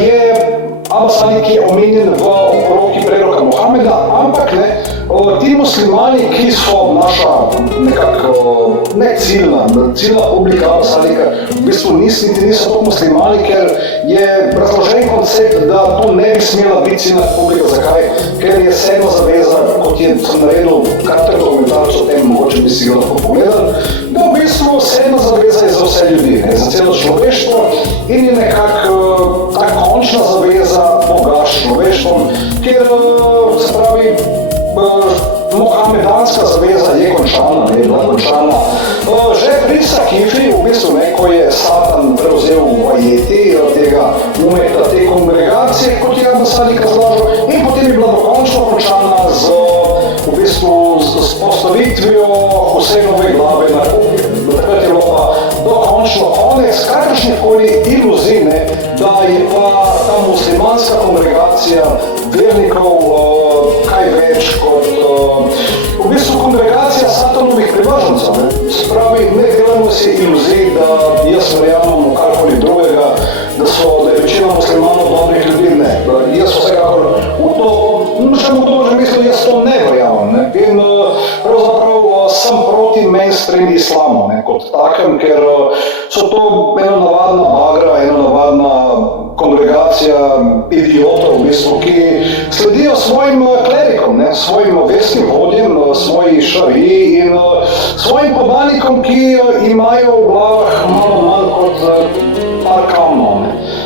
je Abbas Ali, ki je omenjen v oporoki preroka Mohameda, ampak ne, ti muslimani, ki so naša nekako ne ciljna publika Abbas Ali, v bistvu niso to muslimani, ker je razložen koncept, da to ne bi smela biti ciljna publika. Zakaj? Ker je sedma zaveza, kot je sem naredil kar tak dokumentarc o tem, mogoče bi si ga lahko pogledali, da v bistvu sedma zaveza je za vse ljudi, ne, za celo človeštvo in je nekako ta končna zaveza Boga s človeštvom, kjer se pravi mohamedanska zaveza je končana, je bila končana. Že pri Sakifi, v bistvu, ne, ko je Satan prevzel vajeti tega umeta, te kongregacije, kot je Abbas Ali razložil, in potem je bila dokončno končana z v bistvu s postavitvijo Husejnove glave na kupi. Takrat je bilo pa dokončno konec kakršnihkoli iluzij, ne, da je pa ta muslimanska kongregacija vernikov kaj več kot v bistvu kongregacija satanovih privržencev. Se pravi, ne delamo si iluzij, da jaz verjamem v karkoli drugega, da je večina muslimanov dobrih ljudi, ne. Jaz vsekakor v to, še mu to že mislim, jaz to ne verjamem, ne. In pravzaprav sem proti mainstream islamu, ne, kot takem, ker so to ena navadna bagra, ena navadna kongregacija, generacija idiotov, v bistvu, ki sledijo svojim klerikom, ne, svojim verskim vodjem, svoji šariji in svojim pobanikom, ki imajo v glavah malo manj kot par kamnov.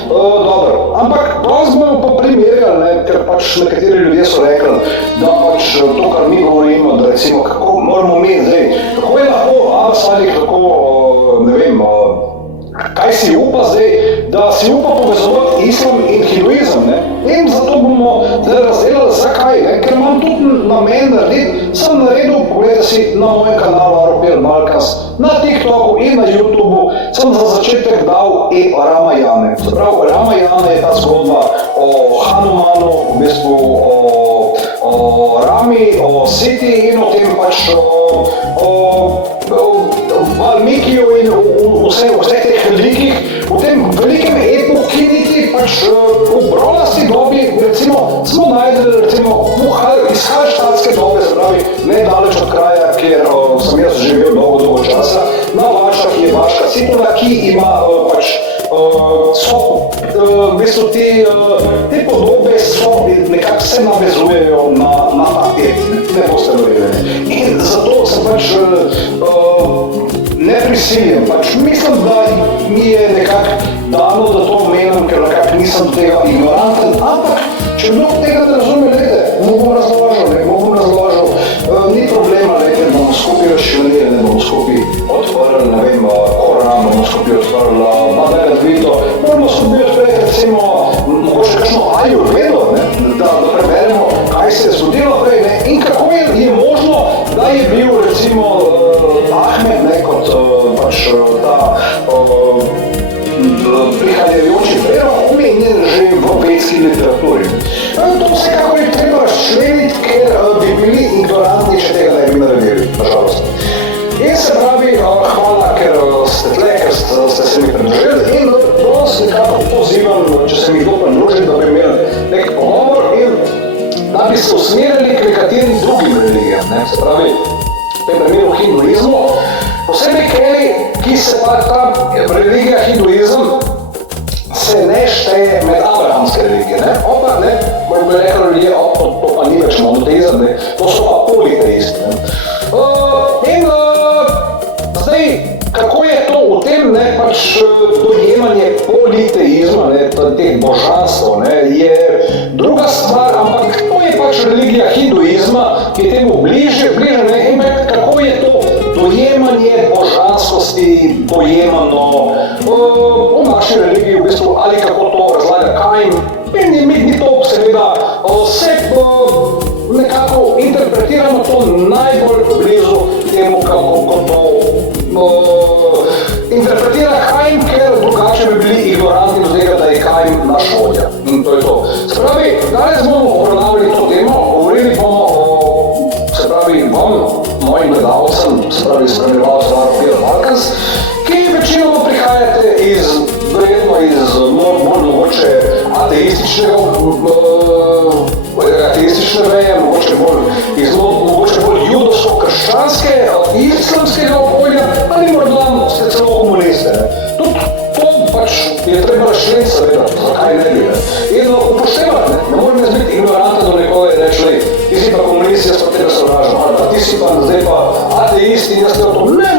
Dobro, ampak danes bomo pa primerjali, ne, ker pač nekateri ljudje so rekli, da pač to, kar mi govorimo, da recimo kako moramo mi zdaj, kako je lahko Abasalik, kako, ne vem, kaj si upa zdaj, da si upa povezovati islam in hinduizem, ne? In zato bomo zdaj razdelali, zakaj, ne? Ker imam tudi namen narediti, sem naredil, pogledajte si na mojem kanalu Aropir Balkans, na TikToku in na YouTubeu, sem za začetek dal Ramayane. Se pravi, Ramayane je ta zgodba o Hanumanu, v bistvu o Rami, o Siti in o tem pač o Valmikiju in vseh teh velikih, v tem velikem epu, ki niti pač v brolasti dobi, recimo, smo najdeli, recimo, iz halštatske dobe, se pravi, nedaleč od kraja, kjer sem jaz živel dolgo časa, na Vaškah je Vaška Citula, ki ima pač so, v bistvu te podobe so, nekako se navezujejo na ta ep, ne boste verjeli. In zato sem pač neprisiljen, pač mislim, da mi je nekako dano, da to omenim, ker nekako nisem tega ignoranten, ampak če mnogo tega ne razume, ne bom razložil, ni problema, da bomo skupaj razširili, ne bomo skupaj odprli, ne vem, Koran, bomo skupaj odprli Bhagavad-gito, moramo skupaj odpreti, recimo, mogoče kakšno Ajurvedo, da preberemo, kaj se je zgodilo prej, ne, in kako je možno, da je bil, recimo, Ahmed, ne, kot pač ta prihajajoči prerok, omenjen že v vedski literaturi. To vsekakor je treba razčleniti, ker bi bili ignorantni, če tega ne bi naredili, nažalost. In se pravi, hvala, ker ste tle, ker ste se mi pridružili in vas nekako pozivam, če se mi kdo pridruži, da bi imeli nek pogovor in da bi se usmerili k nekaterim drugim religijam, ne, se pravi, v tem primeru hinduizmu, posebej Keli, ki se pa ta religija hinduizem se ne šteje med abrahamske religije, ne? Opa, ne, bojo bi rekli ljudje, to pa ni več monoteizem, ne? To so pa politeisti, ne? Zdaj, kako je to v tem, ne, pač dojemanje politeizma, ne, teh božanstv, ne, je druga stvar, ampak to je pač religija hinduizma, ki je temu bliže, ne, in kako je to dojemanje božanskosti dojemano v naši religiji, v bistvu, ali kako to razlaga Kain, in mi to seveda vse nekako interpretiramo to najbolj blizu temu, kako to interpretira Kain, ker drugače bi bili ignorantni do tega, da je Kain naš vodja. In to je to. Se pravi, danes bomo obravnavali to temo, govorili bomo se pravi, mojim gledalcem, se pravi, spremljevalcem Aropir Balkans, ki večinoma prihajate verjetno iz bolj mogoče ateistične veje, mogoče bolj judovsko-krščanske, islamskega okolja, ali morda ste celo komuniste. Tudi to pač je treba razčleniti, seveda, zakaj ne bi. In upoštevati, ne morem jaz biti ignoranten do nekoga in reči, ti si pa komunist, jaz pa tebe sovražam, ali ti si pa zdaj pa ateist in jaz tebe to, ne,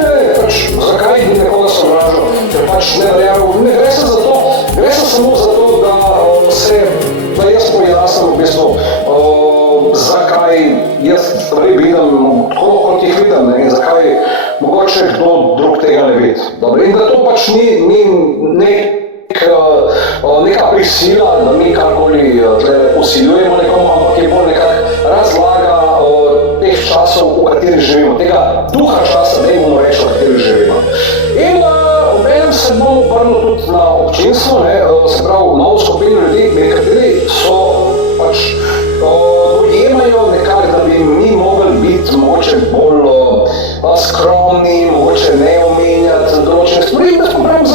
pač zakaj bi nekoga sovražal, ker pač ne verjamem, ne gre se za to, gre se samo za to, da jaz pojasnim v bistvu, zakaj jaz stvari vidim, tako kot jih vidim, ne, in zakaj mogoče kdo drug tega ne vidi. In da to pač ni neka prisila, da mi karkoli usiljujemo nekomu, ampak je bolj nekako razlaga teh časov, v katerih živimo, tega duha časa, ne bomo reči, v katerih živimo. In obenem se bomo obrnili tudi na občinstvo, se pravi, malo skupino ljudi, nekateri so pač dojemajo nekako, da bi mi mogli biti mogoče bolj skromni, mogoče ne omenjati določene stvari. Jaz pa pravim,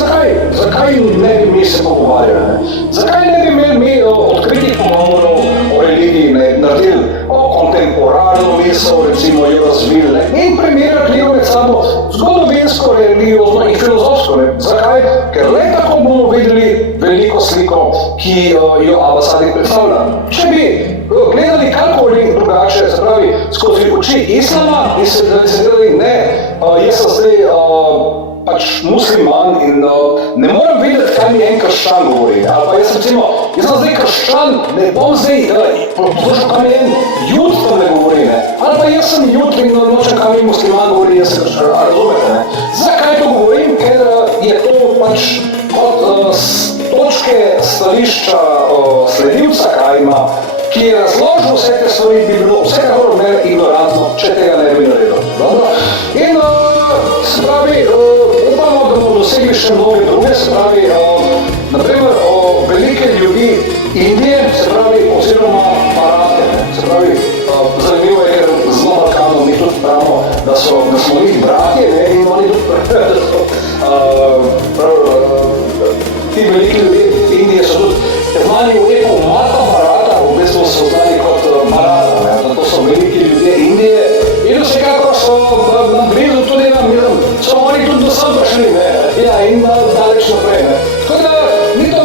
zakaj ne bi mi se pogovarjali? Zakaj ne bi imeli mi odkritih pogovorov o religiji, naredili kontemporarno misel, recimo jo razvili in primerjali jo med sabo zgodovinsko, religiozno in filozofsko. Zakaj? Ker le tako bomo videli veliko sliko, ki jo Abba Sadik predstavlja. Če bi gledali karkoli drugače, se pravi, skozi oči islama in se gledali, ne, jaz sem zdaj pač musliman in ne morem videti, kaj mi en krščan govori. Ali pa jaz sem zdaj krščan, ne bom zdaj poslušal, kaj mi en jud tam ne govori, ne. Ali pa jaz sem jud in nočem, kaj mi musliman govori, jaz sem krščan, razumete, ne. Zakaj to govorim? Ker je to pač od točke stališča sledilca Kajma, ki je razložil vse te stvari, bi bilo vsekakor ignorantno, če tega ne bi naredil. Dobro? In se pravi, upamo, da bomo dosegli še mnoge druge, se pravi, naprimer, velike ljudi Indije, se pravi, oziroma Parate, se pravi, zanimivo je, ker z Balkanom mi tudi pravimo, da smo njih bratje, ne, in oni tudi ti veliki ljudje Indije so tudi znani v reku Mata Barata, v bistvu so znani kot Barata, ne, to so veliki ljudje Indije in vsekakor so na blizu tudi so oni tudi do sem prišli, ne, ja, in daleč naprej, ne. Tako da ni to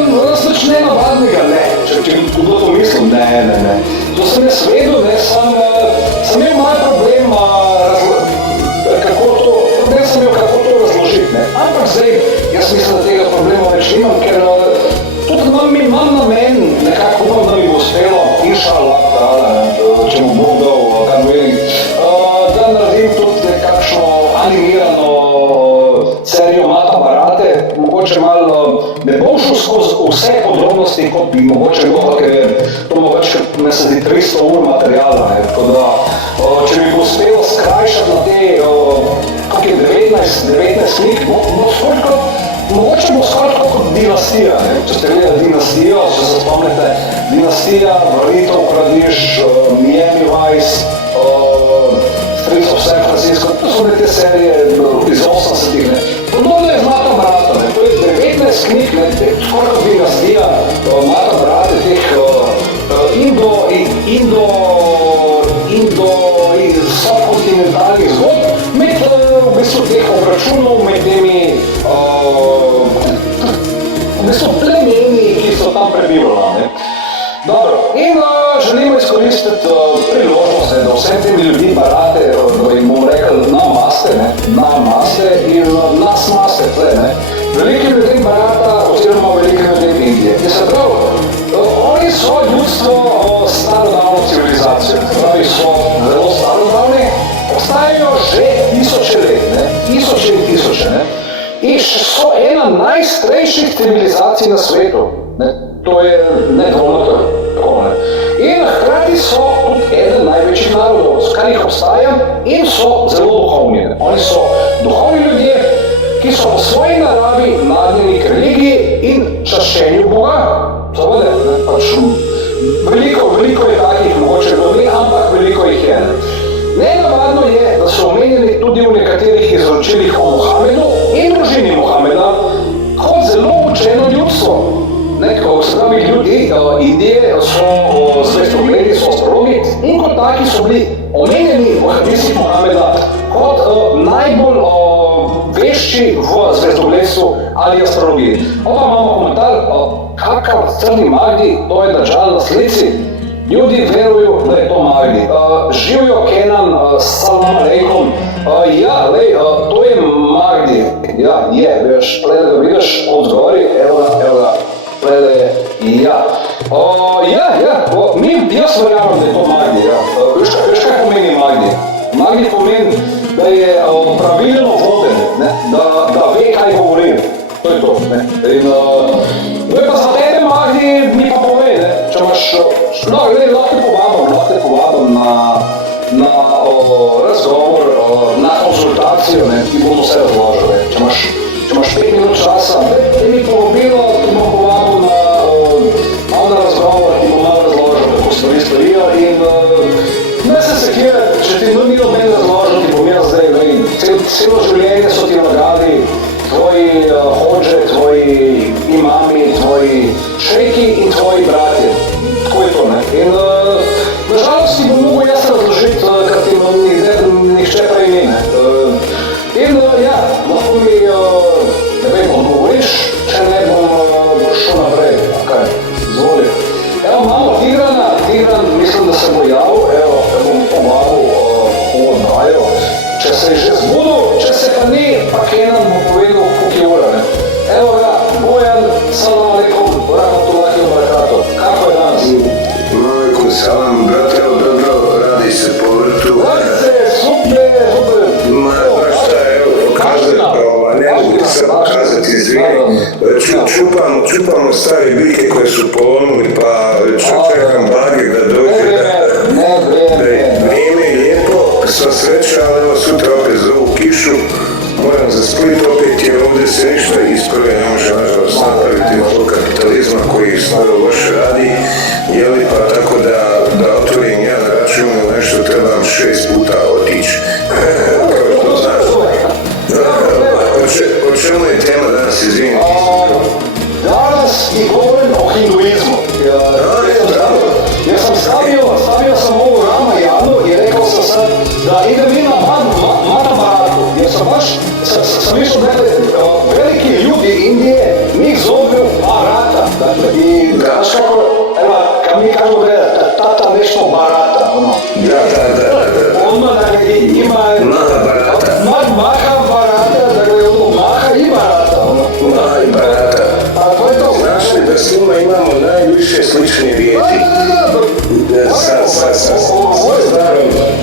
nič nenavadnega, ne, če kdo to mislim, ne. To sem jaz vedel, ne, sem imel malo problem, kako to razložiti, ne. Ampak zdaj, jaz mislim, da tega problema več nimam, ker tudi imam namen, nekako upam, da mi bo uspelo, inšallah, če mu Bog dal, da naredim tudi nekakšno animirano serijo Mata Barate, mogoče malo, ne bom šel skozi vse podrobnosti, kot bi mogoče bilo, ker to ima več, me se zdi 300 ur materijala, ne, tako da, če mi bo uspelo skrajšati na te, kak je 19 knjig, mogoče bo skoraj kot dinastija, ne, če ste gledali dinastijo, če se spomnite, dinastija, Vrnitev Kradiš, Miami Vice, Streets of San Francisco, to so te serije iz 80-ih, ne. Podobno je z Mata Barata, ne, to je 19 knjig, ne, skoraj kot dinastija Mata Barate, teh subkontinentalnih zgodb, med v bistvu teh obračunov, med temi v bistvu plemeni, ki so tam prebivali, ne. Dobro, in želimo izkoristiti priložnost, da vsem tem ljudi Barate, da jim bomo rekli namaste, ne, namaste in nasmaste tle, ne. Veliki ljudem Barata oziroma veliki ljudem Indije. Je se prav, oni so ljudstvo starodavno civilizacijo, pravi so zelo starodavni, obstajajo že tisoče let, ne, tisoče in tisoče, ne. In so ena najstarejših civilizacij na svetu, ne. To je nedvomno tako, ne. In hkrati so tudi eden največjih narodov, kar jih obstaja in so zelo duhovni, ne. Oni so duhovni ljudje, ki so v svoji naravi nagnjeni k religiji in čaščenju Boga. Zavode, ne, pač veliko je takih mogoče ljudi, ampak veliko jih je, ne. Nenavadno je, da so omenjeni tudi v nekaterih izročilih o Mohamedu in družini Mohameda kot zelo učeno ljudstvo. Neko, se pravi, ljudi Indije so zvestogledi, so astrologi in kot taki so bili omenjeni v hadisih Mohameda kot najbolj vešči v zvezdogledstvu ali astrologiji. Opa imamo komentar, kakav crni Magdi, to je Dajjal na slici. Ljudi veruju, da je to Magdi. Živijo Kenan, salam alejkum. Ja, lej, to je Magdi. Ja, je, veš, tle, vidiš, odgovori, evo ga. Ja. Jaz verjamem, da je to Magdi, ja. Veš kaj pomeni Magdi? Magdi pomeni, da je pravilno voden, ne? Da ve, kaj govori. To je to, ne? In pa za tebe, Magdi, mi pa pove, ne? Če imaš, lahko te povabim na razgovor, na konsultacijo, ne? Ti bomo vse razložil, ne? Če imaš 5 minut časa, te mi povabilo, ti bom povabil na razgovor, ti bom malo razložil, kako stvari storijo in ne se sekirati, če ti ni noben razložil, ti bom jaz zdaj, celo življenje so ti lagali tvoji hodže, tvoji imami, tvoji šejki in tvoji bratje. Tako je to, ne? In nažalost ti bom mogel jaz razložiti, ker ti nihče prej ni, ne? In ja, lahko mi, ne vem, odgovoriš, če ne bom Če se že zbudu, če se pa ni, pa Kenan mu povedal kuki ura, ne. Evo ga, Bojan, salam alaikum, rahmatullahi wa barakatuh. Kako je danas? Alaikum salam, brate, dobro, radi se po vrtu. Radi se, super. Znaš šta, evo, ne mogu ti sad pokazati, izvini. Čupamo stare biljke koje su polomili, pa čekam bager da dođe. Vrijeme je lijepo, sva sreća, ali evo sutra opet zovu kišu. Moram za Split opet jer ovdje se ništa isprve ne može nažalost napraviti od kapitalizma koji stvarno loše radi. Jeli pa tako da otvorim jedan račun ili nešto trebam 6 puta otići. Kao što znaš. O čemu je tema danas, izvini? Danas i govorim o hinduizmu. Jer sam stavio sam ovu Rama Janu i rekao sam sad da idem i na Mahabharatu. Jer sam baš, sam išao, dakle, veliki ljudi Indije, njih zovu Bharata. Dakle, i znaš kako, evo, kad mi kažemo da je tata nešto Bharata, ono. Da. Ono, dakle, ima... Mahabharata. Mahabharata, dakle, ono, Maha i Bharata, ono. Maha i Bharata. A to je to. Znaš li da s njima imamo najviše slične riječi?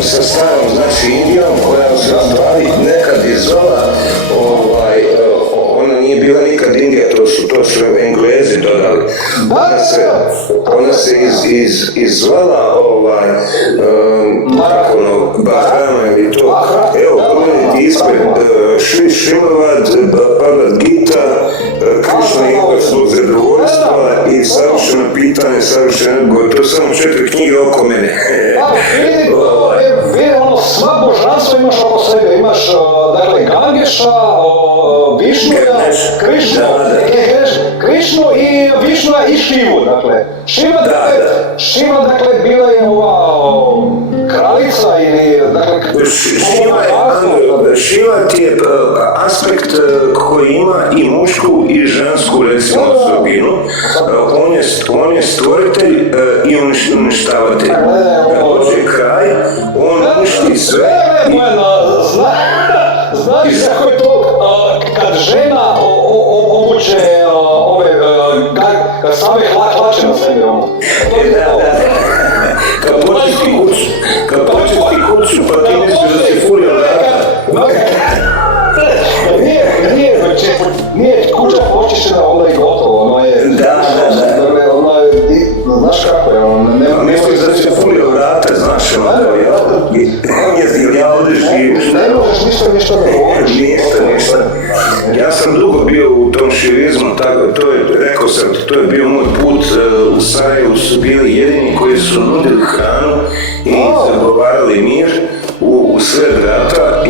Sa starom, znači Indijom, koja se stvari nekad izvala, ona nije bila nikad Indija, to su Englezi dodali. Ona se izvala Bahrama ili to. Evo, pogledajte ispred Šrimavad, Bhagavad Gita, Krishna ima svog zadovoljstva i savršeno pitanje, savršeno odgovor. To su samo 4 knjige oko mene. Vidi, ono, sva božanstva imaš oko sebe. Imaš, dakle, Gangeša, Višnuja, Krišnu i Višnua i Šivu, dakle. Šiva, dakle, bila je ova kraljica ili, dakle... Šiva ti je aspekt koji ima i mušku i žensku, recimo, osobinu. On je stvoritelj i uništavatelj. Dođe kraj, on uništi sve i... Znaš kako je to kad žena obuče kad stave hlače na sebe, ono. Kad počisti kuću, pa ti misliš da si fulio vrata. Nije kuća počišćena, onda je gotovo, ono je... Da. Znaš kako je, ono, nema... Misliš da si fulio vrata, znaš, ono, jer ja ovdje živim. Ne možeš ništa da govoriš. Ništa. Ja sam dugo bio u tom širizmu, rekao sam, to je bio moj put. U Sarajevu su bili jedini koji su nudili hranu i zagovarali mir u sred rata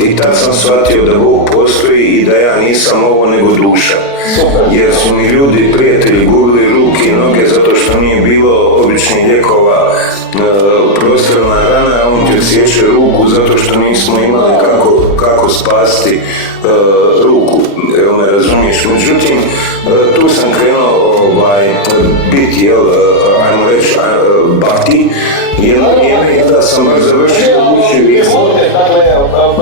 i tad sam shvatio da Bog postoji i da ja nisam ovo nego duša. Jer su mi ljudi, prijatelji, gubili ruke i noge zato što nije bilo običnih lijekova, prostrelna rana, a on ti odsječe ruku zato što nismo imali kako spasti ruku, jel me razumiješ? Međutim, tu sam krenuo biti, ajmo reći, bhakti, jedno vrijeme i da sam baš završio ući vjeru.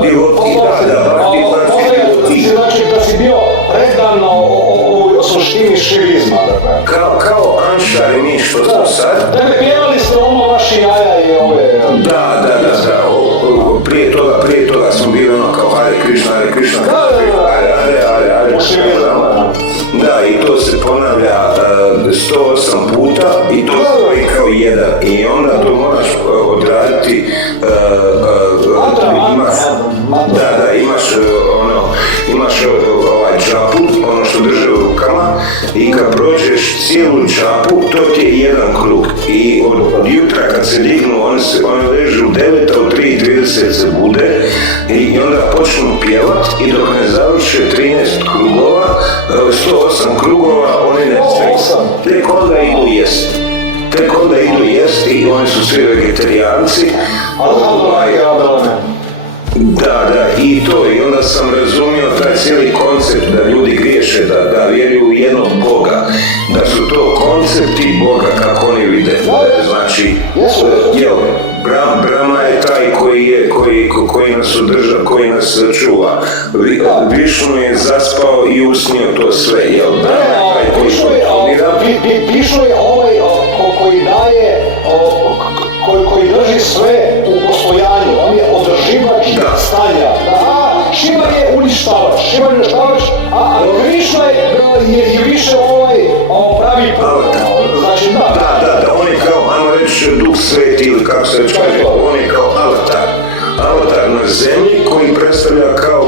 Divoti, da, bhakti znači divoti. Znači da si bio predan u suštini širizma, dakle. Kao Anšari mi što smo sad. Dakle, pjevali ste ono vaši jaja i ove... Da. Prije toga smo bili ono kao Hare Krishna, Hare Da, i to se ponavlja 108 puta i to stoji kao jedan. I onda to moraš odraditi, imaš ovaj džapu, ono što drže u rukama, i kad prođeš cijelu džapu, to ti je jedan krug. I od jutra kad se dignu, one ležu u 9, a u 3:30 se bude i onda počnu pjevat i dok ne završe 13 krugova, 108 krugova, oni ne staju. Tek onda idu jesti i oni su svi vegetarijanci. Da, i to, i onda sam razumio taj cijeli koncept da ljudi griješe, da vjeruju u jednog Boga, da su to koncepti Boga kako oni vide. Znači, jel, Brahma je taj koji nas održa, koji nas čuva. Višnu je zaspao i usnio to sve, jel? Brahma je taj koji kontrolira. Višnu je ovaj koji daje, koji drži sve u postojanju, on je održivač stanja. Šiva je uništavač, a Krišna je više pravi znači da, on je kao, ajmo reći, Duh Sveti ili kako se reći, on je kao avatar na zemlji koji predstavlja kao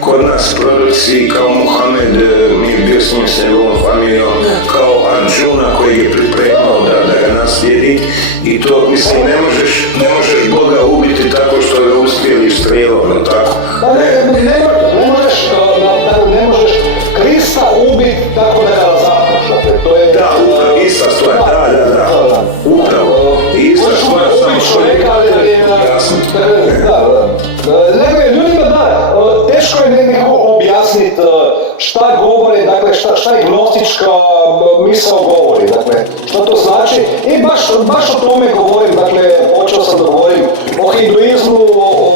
kod nas proroci, kao Muhammed, mi je bio s njim s njegovom familijom, kao Arjuna koji je pripremao da ga naslijedi i to, mislim, ne možeš Boga ubiti tako što ga uspjeli strijelom, no tako? Ne možeš Krista ubiti tako da ga zapneš, to je... Da, upravo, ista stvar, da, upravo, ista stvar, samo čovjeka, jasno. Ljudima teško je nekako objasniti šta govore, dakle šta je gnostička misao govori, dakle što to znači i baš o tome govorim, dakle počeo sam da govorim o hinduizmu, o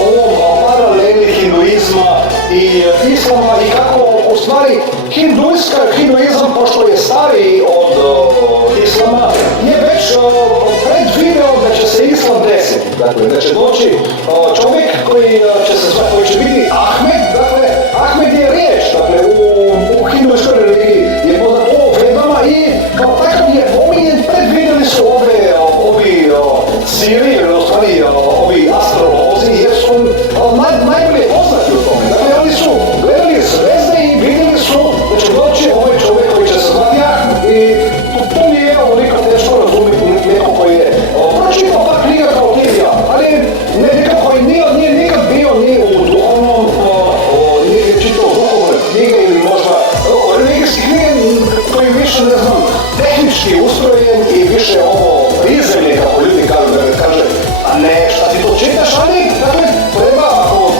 ovom paraleli hinduizma i islama i kako u stvari hinduizam, pošto je stariji od islama, je već predvideo da će se islam desiti. Dakle, da će doći čovjek koji će biti Ahmed, dakle, Ahmed je riječ, dakle, u hinduiskoj religiji je poznat o Vedama i kao takav je omiljen, predvidjeli su ovi siri, u stvari ovi astrolozi, jer su najbolje poznati u tome. Dakle, oni su gledali zvezde i vidjeli su da će doći ovaj čovjek koji će se zvati Ahmed. I to nije ovoliko teško razumjeti neko koji je pročitao ta knjiga kao knjiga, ali neko koji nije nikad bio ni u duhovnom, nije čitao duhovne knjige ili možda religijske knjige koji više, ne znam, tehnički ustrojen i više ovo prizemlje, kako ljudi kaže, a ne, šta ti to čitaš, ali dakle, treba ako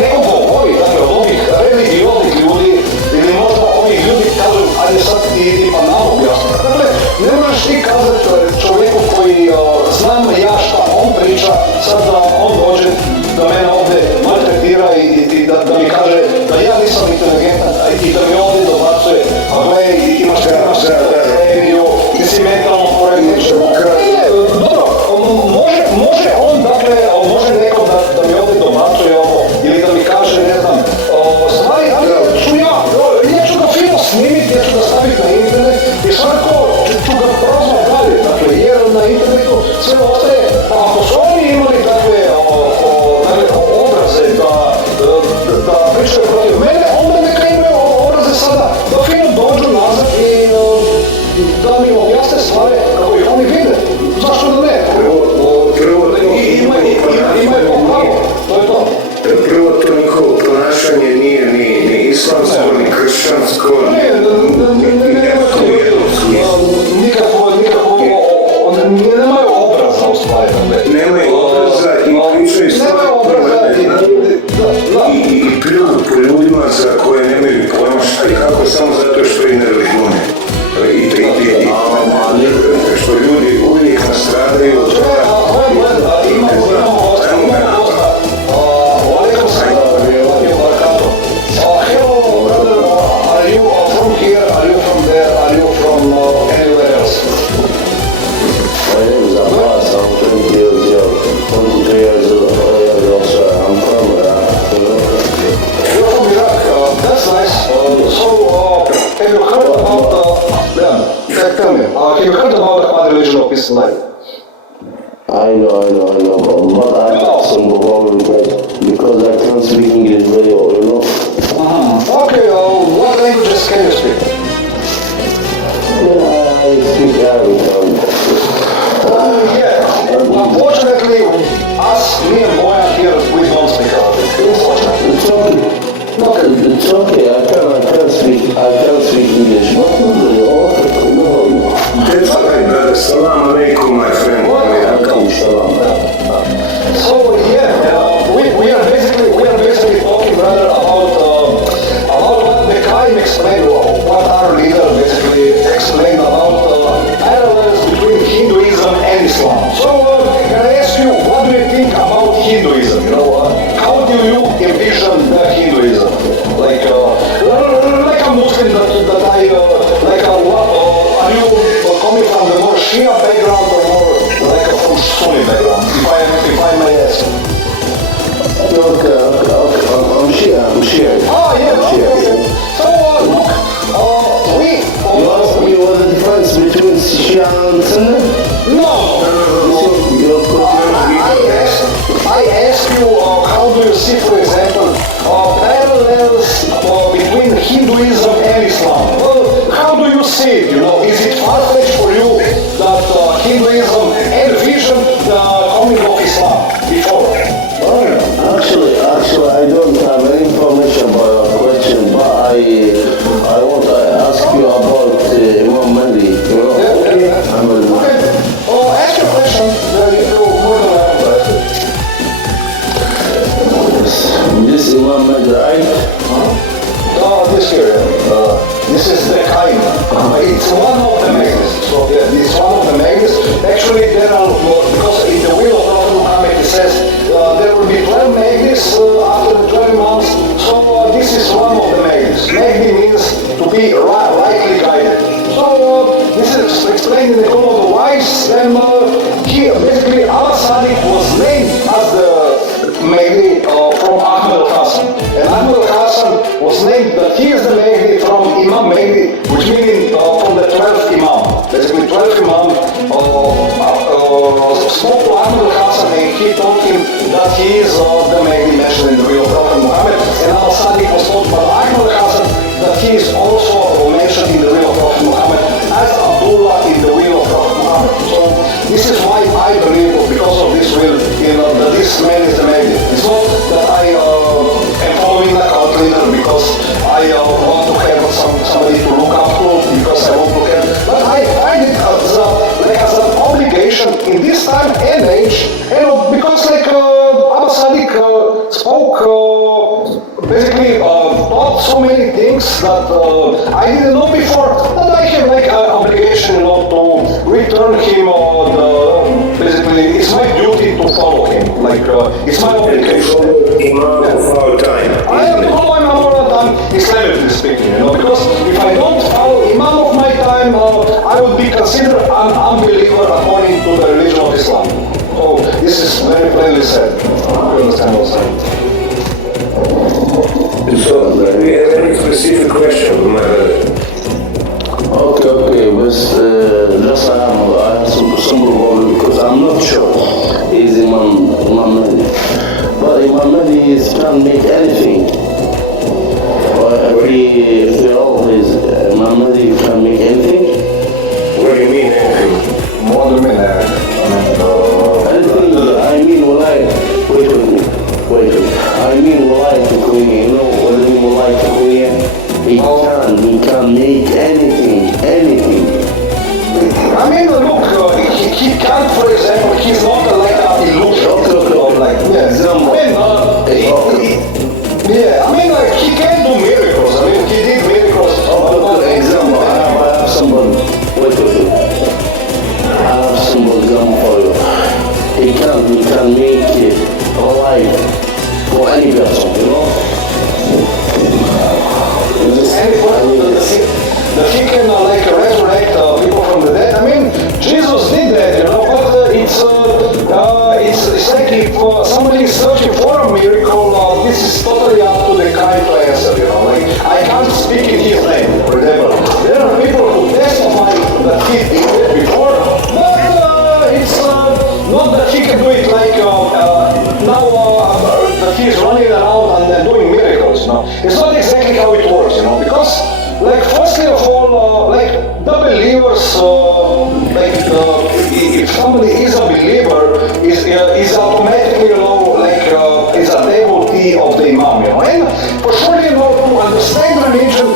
neko govori, dakle, od ovih religioznih ljudi ili možda ovih ljudi kažu, ajde sad ti pa nam objasni. Dakle, ne možeš ti kazati čovjeku koji znam ja šta on priča, sad da on dođe da mene ovdje maltretira i da mi kaže da ja nisam inteligentan i da mi ovdje dobacuje, a gledaj, imaš energiju, ti si mentalno poredničan. Dobro, može on, dakle, može neko da mi ovdje dobacuje ovo, ili da mi kaže, ne znam, stvari, ali ja ću ga fino snimiti, ja ću ga staviti na internet i svako ću ga prozvati dalje, dakle, jer na internetu sve ostaje, a ako su oni imali takve obraze da pričaju protiv mene, onda neka imaju obraze sada da fino dođu nazad i da mi objasne stvari kako ih oni vide. Zašto da ne? Imaju pravo, to je to. Prvo, to njihovo ponašanje nije ni islamsko, ni kršćansko, nikakvo, nemaju obraza u stvari. Nemaju obraza i pričaju stvari i pljuju po ljudima za koje nemaju pojma šta i kako, samo zato što i ne razume. Što ljudi uvijek nastradaju od toga. Have you heard about the religion of Islam? I know, but I have some problem with that because I can't speak English very well, you know. Okay, what languages can you speak? Yeah, I speak Arabic. Yeah, unfortunately, me and Boyan here, we don't speak Arabic. Unfortunately. It's okay. I can't speak English, but no. That's right, brother. Salam alaikum, my friend. So, yeah, we are basically talking rather about what the Chaim explained, what our leader basically explained about parallels between Hinduism and Islam. So can I ask you, what do you think about Hinduism? How do you envision the Hinduism? Like a Muslim that I like. Are you coming from the more Shia background or more like from Sunni background? If I may ask. Okay. I'm Shia. Oh yeah. Okay. So look, You asked me what the difference between Shia and Sunni? No. I asked you, how do you see, for example, parallels between Hinduism and Islam? Well, how do you see it? Is it far-fetched for you that Hinduism envisioned the coming of Islam before? Actually, I don't have any information about your question, but I want to ask you about Imam Mahdi. Okay. Ask your question. You're more than welcome to ask it. This Imam Mahdi, right? This here. This is the Chaim. It's one of the Magnus. So yeah, it's one of the Magnus. Actually, there are, because in the will of Prophet Muhammad it says there will be 12 Magnus after the 12 months. So this is one of the Magnus. Magni means to be rightly guided. So this is explained in the Call of the Wise. And here, basically, Al-Sadiq was named as the Mahdi from Ahmed al-Hasan. And Ahmed al-Hasan was named that he is the Mahdi from Imam Mahdi, which means from the 12th Imam. Basically, 12th Imam spoke to Ahmed al-Hasan and he told him that he is the Mahdi mentioned in the will of Prophet Muhammad. And Al-Sadiq was told by Ahmed al-Hasan that he is also mentioned in the will of Prophet Muhammad as Abdullah in the will of Prophet Muhammad. So this is why I believe, because of this will, that this man is the Mahdi. It's not that I am following the cult leader because I want to have somebody to look up to, because I want to have, but I find it as an obligation in this time and age, because Abba Sadiq spoke, basically taught so many things that I didn't know before, that I have an obligation to return him, basically it's my duty to follow him, it's my obligation. Imam of our time. I have to follow Imam of our time, Islamically speaking, because if I don't follow Imam of my time, I would be considered an unbeliever according to the religion of Islam. So this is very plainly said. You understand what I'm saying? So, do you have any specific question, my brother? Okay, but just I have some problem because I'm not sure is Imam Mahdi. But Imam Mahdi can't make anything. If they all is Imam Mahdi can't make anything. What do you mean, anything? More than minute. Anything, I mean, wait with me. I mean, Kukuya, you know what I mean, Kukuya? He can't make anything. I mean, look, he can't, for example, he's not like an illusion. He can do miracles. I mean, he did miracles. Example, I have somebody, wait with me. I have somebody example for you. He can make it alive for any person, you know? That he can resurrect people from the dead. I mean, Jesus did that, but it's like if somebody is searching for a miracle, this is totally up to the kind to answer, I can't speak in his name, for example. There are people who testify that he did it before, but it's not that he can do it now that he is running around and doing miracles, It's not exactly how it works, because firstly of all, the believers, if somebody is a believer, is automatically, is a devotee of the Imam, And for sure, to understand religion,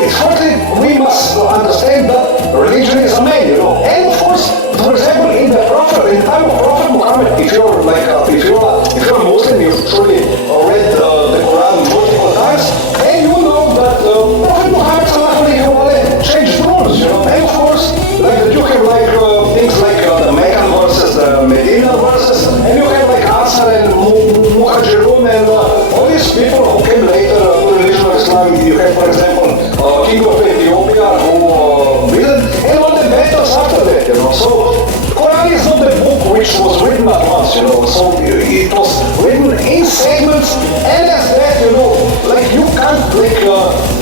we must understand that religion is a man, And of course, for example, in the time of Prophet Muhammad, if you're a Muslim, you truly already So Quran is not a book which was written at once, so it was written in segments, and as that, like you can't read,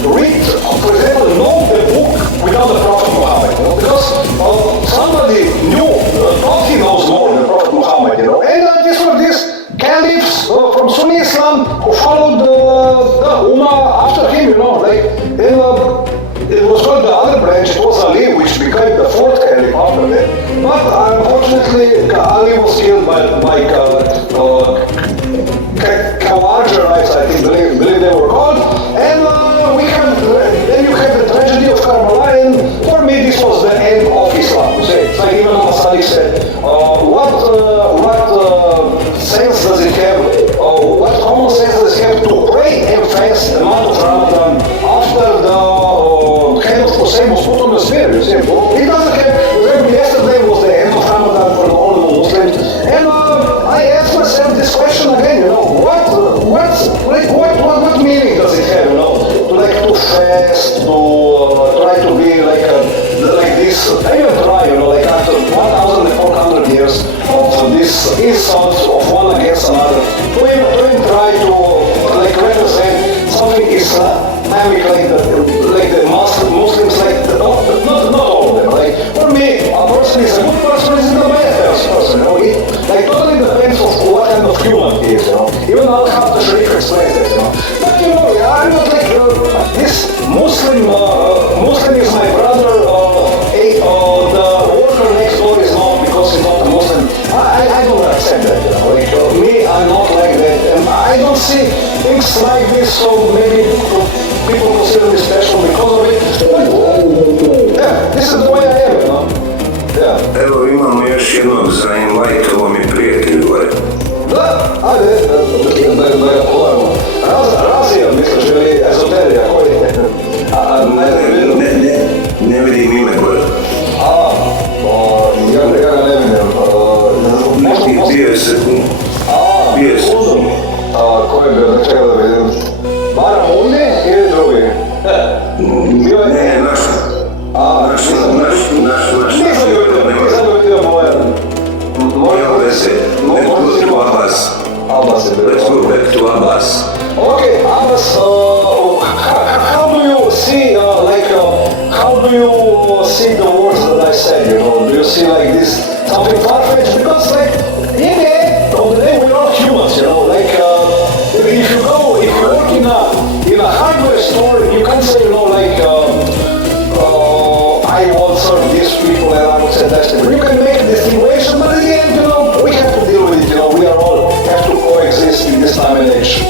for example, know the book without the Prophet Muhammad, because somebody knew, thought he knows more than Prophet Muhammad, and these were these caliphs from Sunni Islam who followed the Ummah after him, it was called the other branch, it was Ali, which became the fourth caliph after that. But unfortunately, Ali was killed by Khawarijis, I think, believe they were called. And then you have the tragedy of Karbala, and for me this was the end of Islam. It's like even Al-Sadiq said, what sense does it have, what common sense does it have to pray and fast the month of Ramadan after the head of Hussein was put on the spear? It doesn't have, yesterday was the end of Ramadan for all the Muslims, and I asked myself this question again, what meaning does it have, to fast, to try to be like this, even try, after 1,400 years of this insults of one against another, to even try to represent something Islamic, like the Muslims, not all of them. For me, a person is a good person, is a bad person. It totally depends on what kind of human he is. Even I'll have to explain that. But I'm not this Muslim. Muslim is my brother. The worker next door is not because he's not a Muslim. I don't accept that. Me, I'm not like that, and I don't see things like this. So maybe people consider me special because of it. Yeah, this is the way I am. Yeah. Evo imamo još jednog za invite, ovo mi prijatelj gore. Da, ajde, da ga pogledamo. Razija, misliš, ili ezoterija, koji je? Ne vidim ime gore. Ja ga ne vidim. Bio je sekund. Ko je bio, da čega da vidim? Bara Mundi ili drugi? Ne, naš. Nisam ga vidio moja. Nema veze. Let's go to Abbas. Abbas je bio. Let's go back to Abbas. Okay, Abbas, how do you see, how do you see the words that I said, Do you see like this, something far-fetched? Because in the end of the day, we're all humans, if you work in a hardware store, you can't say, I won't serve these people and I would say that's it. You can make a distinction, but in the end, we have to deal with it, we are all have to coexist in this time and age.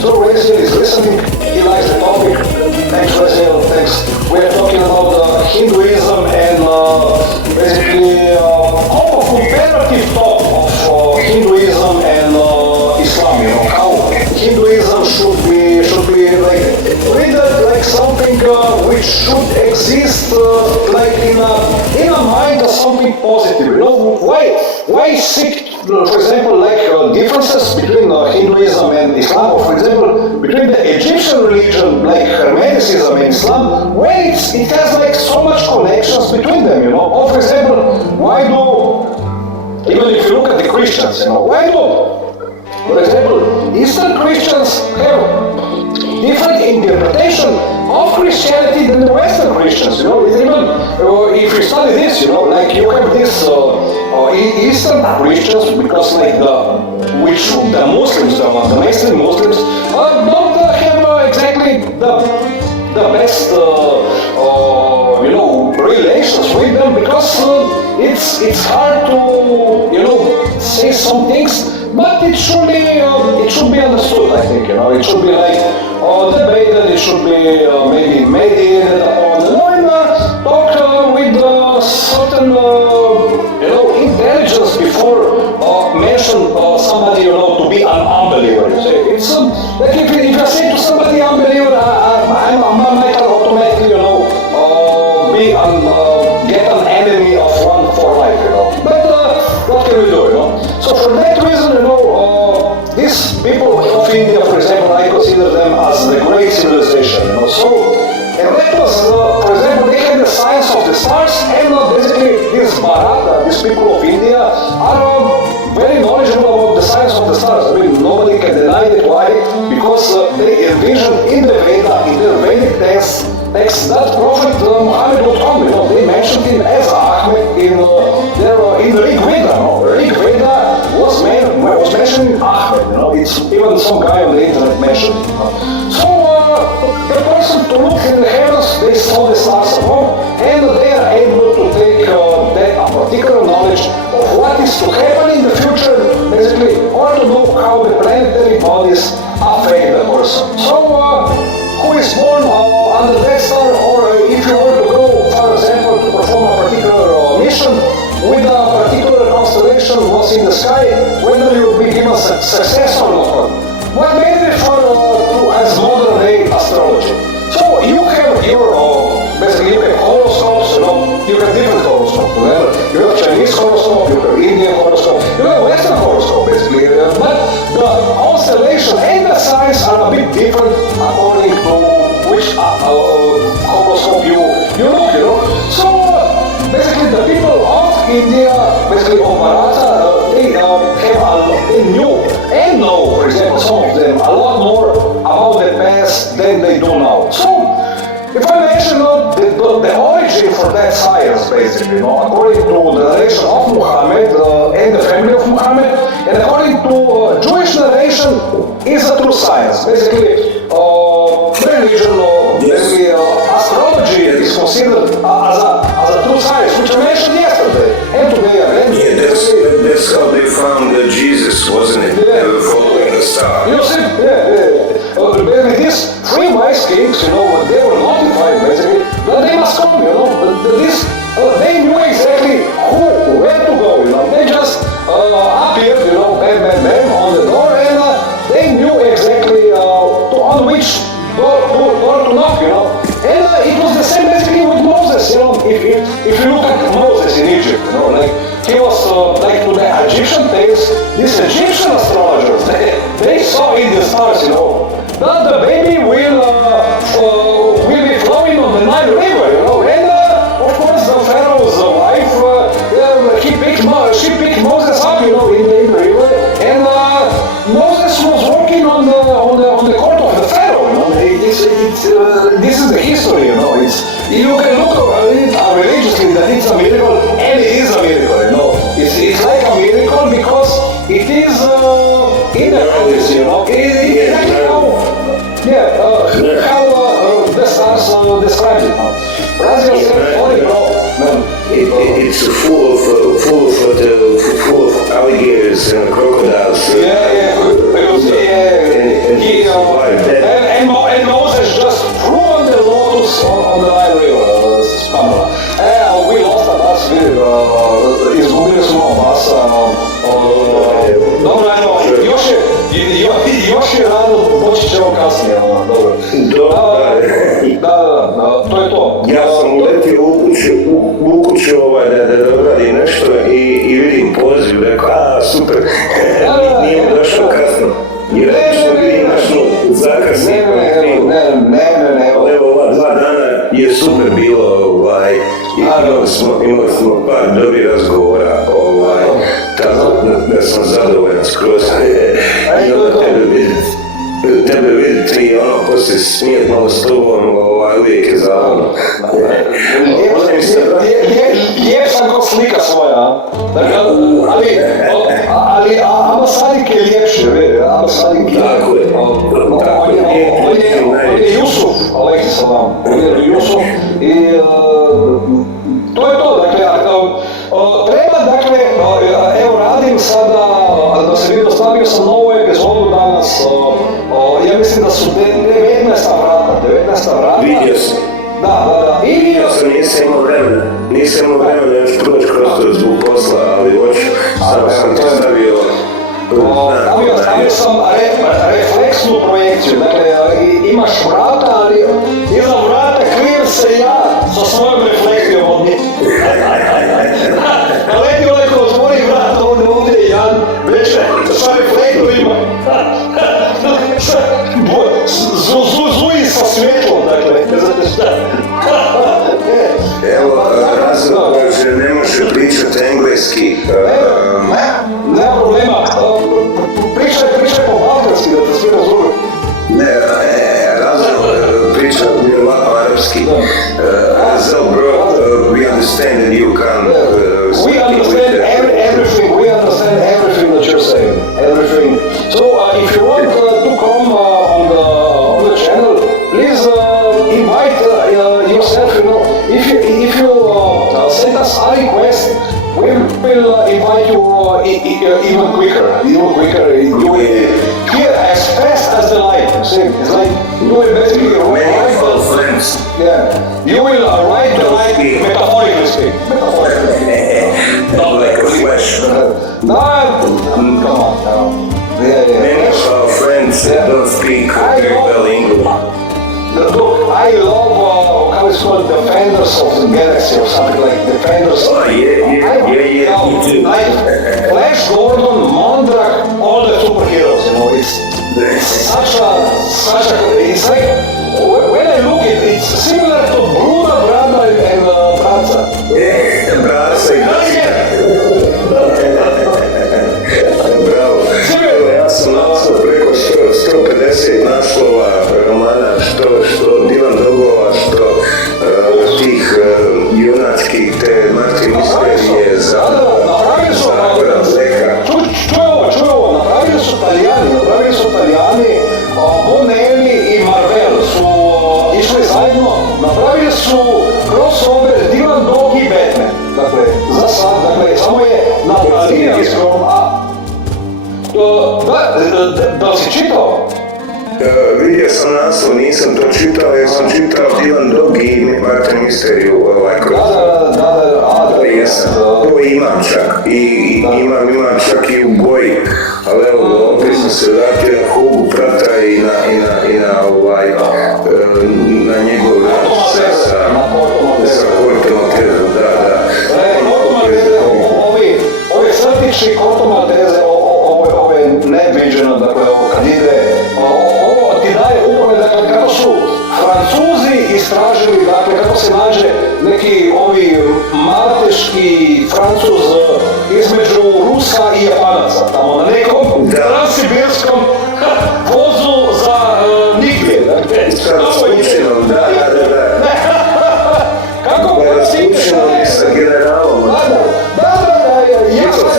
So Raziel is listening, he likes the topic. Thanks Raziel, thanks. We're talking about Hinduism and basically a comparative talk of Hinduism and Islam, how Hinduism should be treated like something which should exist in a mind of something positive. Why seek, for example, differences between Hinduism and Islam, or for example, between the Egyptian religion, like Hermeticism and Islam, when it has so much connections between them, Or for example, why do, even if you look at the Christians, why do, for example, Eastern Christians have different interpretation of Christianity than the Western Christians, Even if you study this, you have this Eastern Christians, because the Muslims, the mainstream Muslims, don't have exactly the best, relations with them, because it's hard to, say some things. But it should be understood, I think, It should be debated, it should be maybe mediated upon, and talk with certain, intelligence before mention somebody, to be an unbeliever. It's like if I say to somebody unbeliever, I might automatically, get an enemy of one for life, But what can we do, So for that reason, these people of India, for example, I consider them as the great civilization, So, and that was, for example, they had the science of the stars and basically this Bible. Maratha, these people of India, are very knowledgeable about the science of the stars. I mean, nobody can deny it. Why? Because they envision in the Veda, in the Vedic text that Prophet Muhammad would come. You know, they mentioned him as Ahmed in the Rig Veda. No? Rig Veda was mentioning Ahmed. You know, it's even some guy on the internet mentioned. So the person to look in the heavens, they saw the stars above, and they are able to take that particular knowledge of what is to happen in the future, basically, or to know how the planetary bodies affect the person. So, who is born under that star, or if you were to go, for example, to perform a particular mission with a particular constellation was in the sky, whether you will be given success or not. What made it for as modern day astrology? So you have your basically you have horoscopes, you know, you have different horoscopes. You have Chinese horoscope, you have Indian horoscope, you have Western horoscope basically. But the constellation and the signs are a bit different according to which horoscope you look, you know. So basically the people of India, basically of Maratha, they knew and know, for example, some of them a lot more about the past than they do now. So if I mention the origin for that science, basically, you know, according to the narration of Muhammad and the family of Muhammad, and according to Jewish narration, is a true science. Basically, religion, basically, astrology is considered as a true science, which I mentioned yesterday and today again. Yeah, that's how they found Jesus, wasn't it? Following the star. You see, basically these three wise kings, you know, they were notified basically that they must come, you know, they knew exactly where to go, you know, they just appeared, you know, bam, on the door, and they knew exactly on which door to knock, you know, and it was the same basically with Moses, you know, if you look at Moses in Egypt, you know, like, he was like to the Egyptian tales, these Egyptian astrologers, they saw in the stars, you know, that the baby will be flowing on the Nile River, you know, and of course the Pharaoh's wife, she picked Moses up, you know, in the river, and Moses was working on the court of the Pharaoh, you know. This is the history, you know. You can look at it religiously that it's a miracle, and it is a miracle, you know. It's like a miracle because it is in the earth, you know. It's like how the stars describe it. Brazil said, it's full of alligators and crocodiles. And Moses just threw on the lotus on the Nile River, we lost a bus, izgubili smo bus, dobro, još je rano, doći ćemo kasnije, dobro. Da, to je to. Ja sam uletio u kuću da radi nešto i vidim poziv, rekao, super, nije mi došao kasno. Jer što vidim našlo zakasnije. Ne. Evo, ova 2 dana je super bilo, imali smo par dobrih razgovora, tako da sam zadovoljan skroz. I onda tebe vidite i ono, poslije smijet malo s tobom, uvijek je zabavno. Lijep sam kod slika svoja, ali Amasadik je ljepši, Amasadik je. Tako je. On je Jusuf, alejhi salam, on je Jusuf i to je to, dakle, treba, dakle, evo radim sada, da se vidio, stavio sam novu epizodu danas, ja mislim da su 19 vrata. Vidio sam. Da. Ja sam nisam imao vremena još proći kroz to zbog posla, ali hoću, samo sam ti stavio. Stavio sam refleksnu projekciju, dakle imaš vrata, ali iza vrata krijem se ja sa svojom refleksijom od njih. Leti onaj ko otvori vrata, ovdje je Jan, već sa reflektorima. Zuji sa svjetlom, dakle, ne znate šta. Evo, razlog, že ne može pričati znate engleski? Nema problema. Pričaj po balkanski da te svi razumiju. Ne, razumno, pričam ovako arapski. So bro, we understand that you can We understand everything. We understand everything that you're saying. Everything. So if you want to come on the channel, please invite yourself. You know, if you send us a request, we will invite you even quicker. You will hear as fast as the light. See, it's like you will basically ride the friends. Yeah, you will ride the light metaphorically speaking. Not like a flash. No, come on. Yeah. Many of our friends don't speak very well English. Look, I love how it's called Defenders of the Galaxy or something like Defenders. Oh, yeah, me too. Like Flash Gordon, Mondrak, all the superheroes, you know, it's such a, it's like, when I look at it, it's similar to Bruna, Brada and Bratza. Yeah, Bratza i Bravo. Ja sam naslov preko 150 naslova romana, što divan dogova, što tih junačkih te Martin misterije za Goran Zeka. Čuj ovo, napravili su Italijani, Bonelli i Marvel su išli zajedno, napravili su crossover Dylan Dog i Batman. Dakle, za sad, samo je na linijskom, da li si čitao? Vidio sam naslov, nisam to čitao, jer sam čitao Dylan Dog i Martin misteriju kroz. Da. Jesam, to imam čak, imam čak i u boji, ali evo, opet sam se vratio na Hugu Prata i na njegov rad sa Kortom Maltezom, da. Ove crtični Kortom Malteze, ove neviđeno, dakle, kad ide, ovo ti daje upravo, dakle, kako su Francuzi istražili, dakle, kako se nađe neki ovi malteški Francuz između Rusa i Japanaca, tamo na nekom transsibirskom vozu za nigdje, dakle. Sa Slučinom, da. Kako? Slučinom i sa generalom. Da,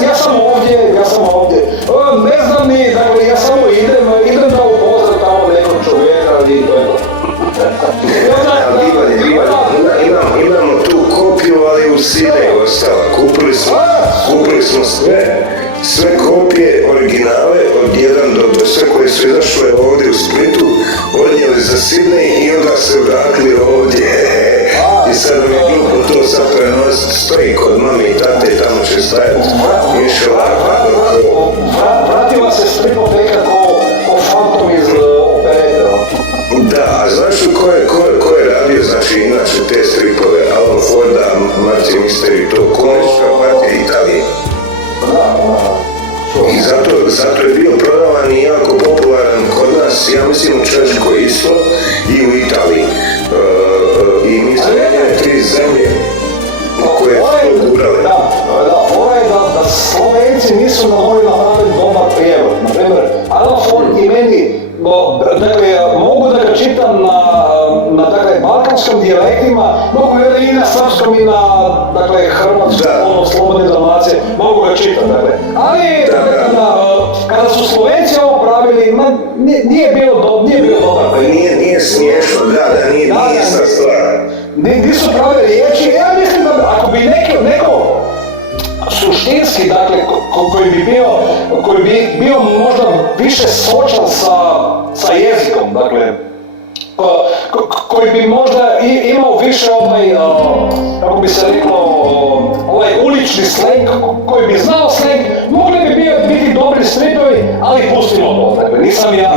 ja sam ovdje. Ne znam ni, dakle, ja samo idem da upoznam tamo nekog čovjeka i to je to. Imamo tu kopiju, ali u Sire je ostala. Kupili smo sve kopije, originale, od 1 do sve koje su izašle ovdje u Splitu, odnijeli za Sidney i onda se vratili ovdje. I sad mi je glupo to sad prenositi, stoji kod mame i tate, tamo će stajati. Vratila se stripoteka ko Fantom iz operete. Da, a znaš li ko je radio, znači, inače te stripove, Alan Forda, Martin Misteri, to komunistička partija Italije. I zato je bio prodavan i jako popularan kod nas, ja mislim u Češkoj isto i u Italiji. I mi smo jedine 3 zemlje koje su to gurale. Fora je da Slovenci nisu mogli napraviti dobar prijevod. Naprimjer, Alan Ford i meni, dakle, mogu da ga čitam na dakle, balkanskom dijalektima, mogu ga i na srpskom i na, dakle, hrvatskom, slobodne Dalmacije, mogu ga čitam, dakle. Ali, kada su Slovenci ovo pravili, nije bilo dobar prijevod. Nije smiješno, da, nije ista stvar. Nisu prave riječi, ja mislim da ako bi neko suštinski, dakle, koji bi bio možda više sočan sa jezikom, dakle, koji bi možda imao više kako bi se reklo, ulični sleng, koji bi znao sleng, mogli bi biti dobri stripovi, ali pustimo to, dakle, nisam ja...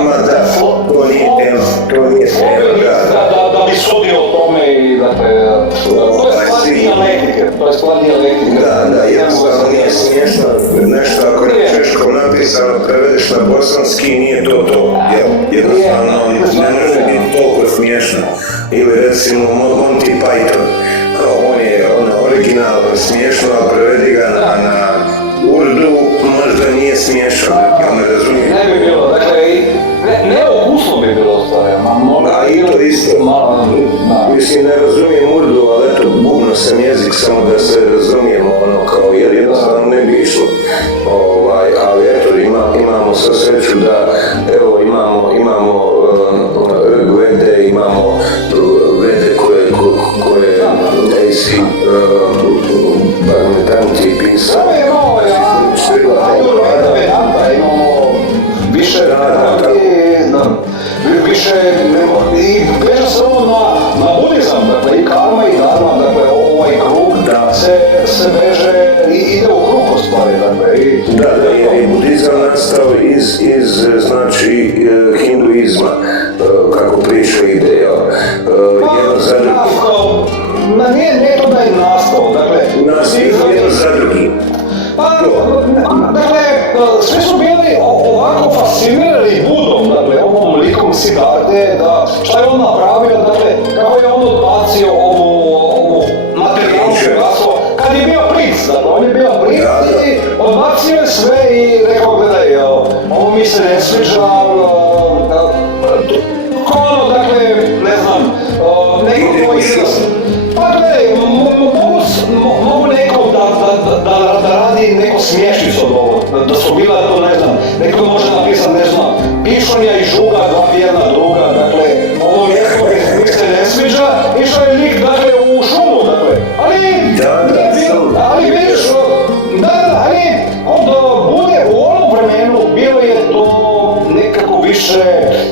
To nije tema, da bi sudio o tome i, dakle, to je stvar dijalektika, Da, jednostavno nije smiješno, nešto ako na češkom napiše napisano, prevedeš na bosanski i nije to. Jednostavno, ne može biti toliko smiješno. Ili recimo Monty Python, on je originalno smiješno, a prevedi ga na Urdu, možda nije smiješno, ja ne razumijem. Ne bi bilo, dakle, neukusno bi bilo stvari, A i to isto. Mislim, ne razumijem Urdu, ali eto, bubno sam jezik samo da se razumijemo, kao, jer jednostavno ne bi išlo. Ali eto, imamo sa sreću da, evo, imamo Vede, imamo Vede koje AC Bagmetanti pisao. Imamo više više i veže se ovo na budizam, dakle i karma i dharma, dakle ovaj krug se veže i ide u krug u stvari, dakle i... Da, jer je budizam nastao iz znači, hinduizma, kako priča ide, jedno za drugi. Nije to da je nastao, dakle... Jedno za drugi. Dakle, svi su bili ovako fascinirani Budom, dakle, ovom likom Siddharte, da šta je on napravio, dakle, kako je on odbacio ovu materijalnu bogatstvo, kad je bio princ, dakle, on je bio princ i odbacio je sve i rekao, gledaj, ovo mi se ne sviđa, dakle, ne znam, neko koji se... Pa gledaj, mogu nekom da radi neko smiješnicu od ovo, da su bila to, ne znam, neko može napisati, ne znam, pišonja i žuga, dva vjerna druga, dakle, ovo mjesto mi se ne sviđa, išao je lik, dakle, u šumu, dakle, ali vidiš, ali od Bude u onom vremenu bilo je to nekako više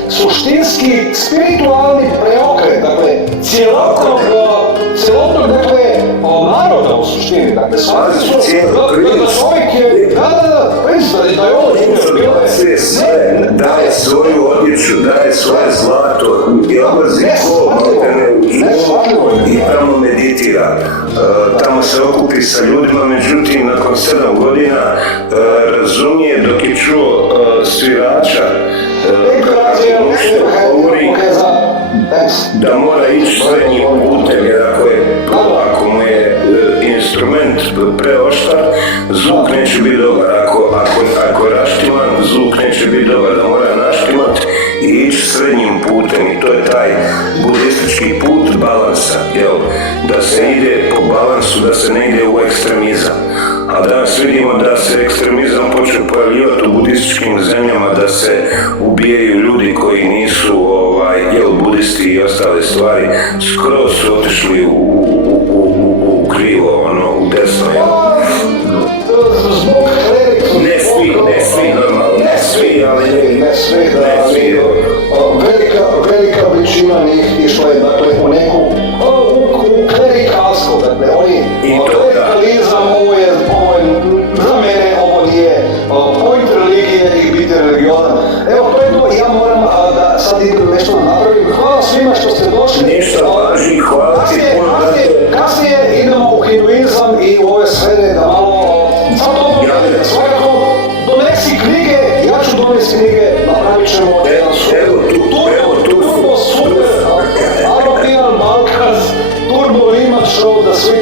suštinski, spiritualni preokret, dakle, cijelotnog, dakle, naroda u suštini, dakle, svaki su, da čovjek je, da je ovo bilo je, sve, daje svoju odjeću, daje svoje zlato, i odlazi i tamo meditira, tamo se okupi sa ljudima, međutim, nakon 7 godina razumije dok je čuo svirača, kako nešto govori, da mora ići srednjim putem, jer ako mu je instrument preoštar, zvuk neće biti dobar. Ako je raštiman, zvuk neće biti dobar, da mora naštimat i ići srednjim putem. I to je taj budistički put balansa, jel? Da se ide po balansu, da se ne ide u ekstremizam. A danas vidimo da se ekstremizam počeo pojavljivati u budističkim zemljama, da se ubijaju ljudi koji nisu budisti i ostale stvari, skroz su otišli u krivo, u desno. Ne svi normalno, ne svi, velika većina njih išla je, dakle, u neku, u klerikalsko, dakle, oni, klerikalizam, ovo je, za mene, ovo nije point religije i biti religionan. Evo, to je to, ja moram da sad idem nešto napravim. Hvala svima što ste došli. Ništa važi, hvala ti puno. Kasnije idemo u hinduizam i u ove sfere da malo, sad ovo, svakako, donesi knjige, ja ću donesi knjige, napravit ćemo jedan Turbo Super, European Balkans, Turbo Rimac Show, da svi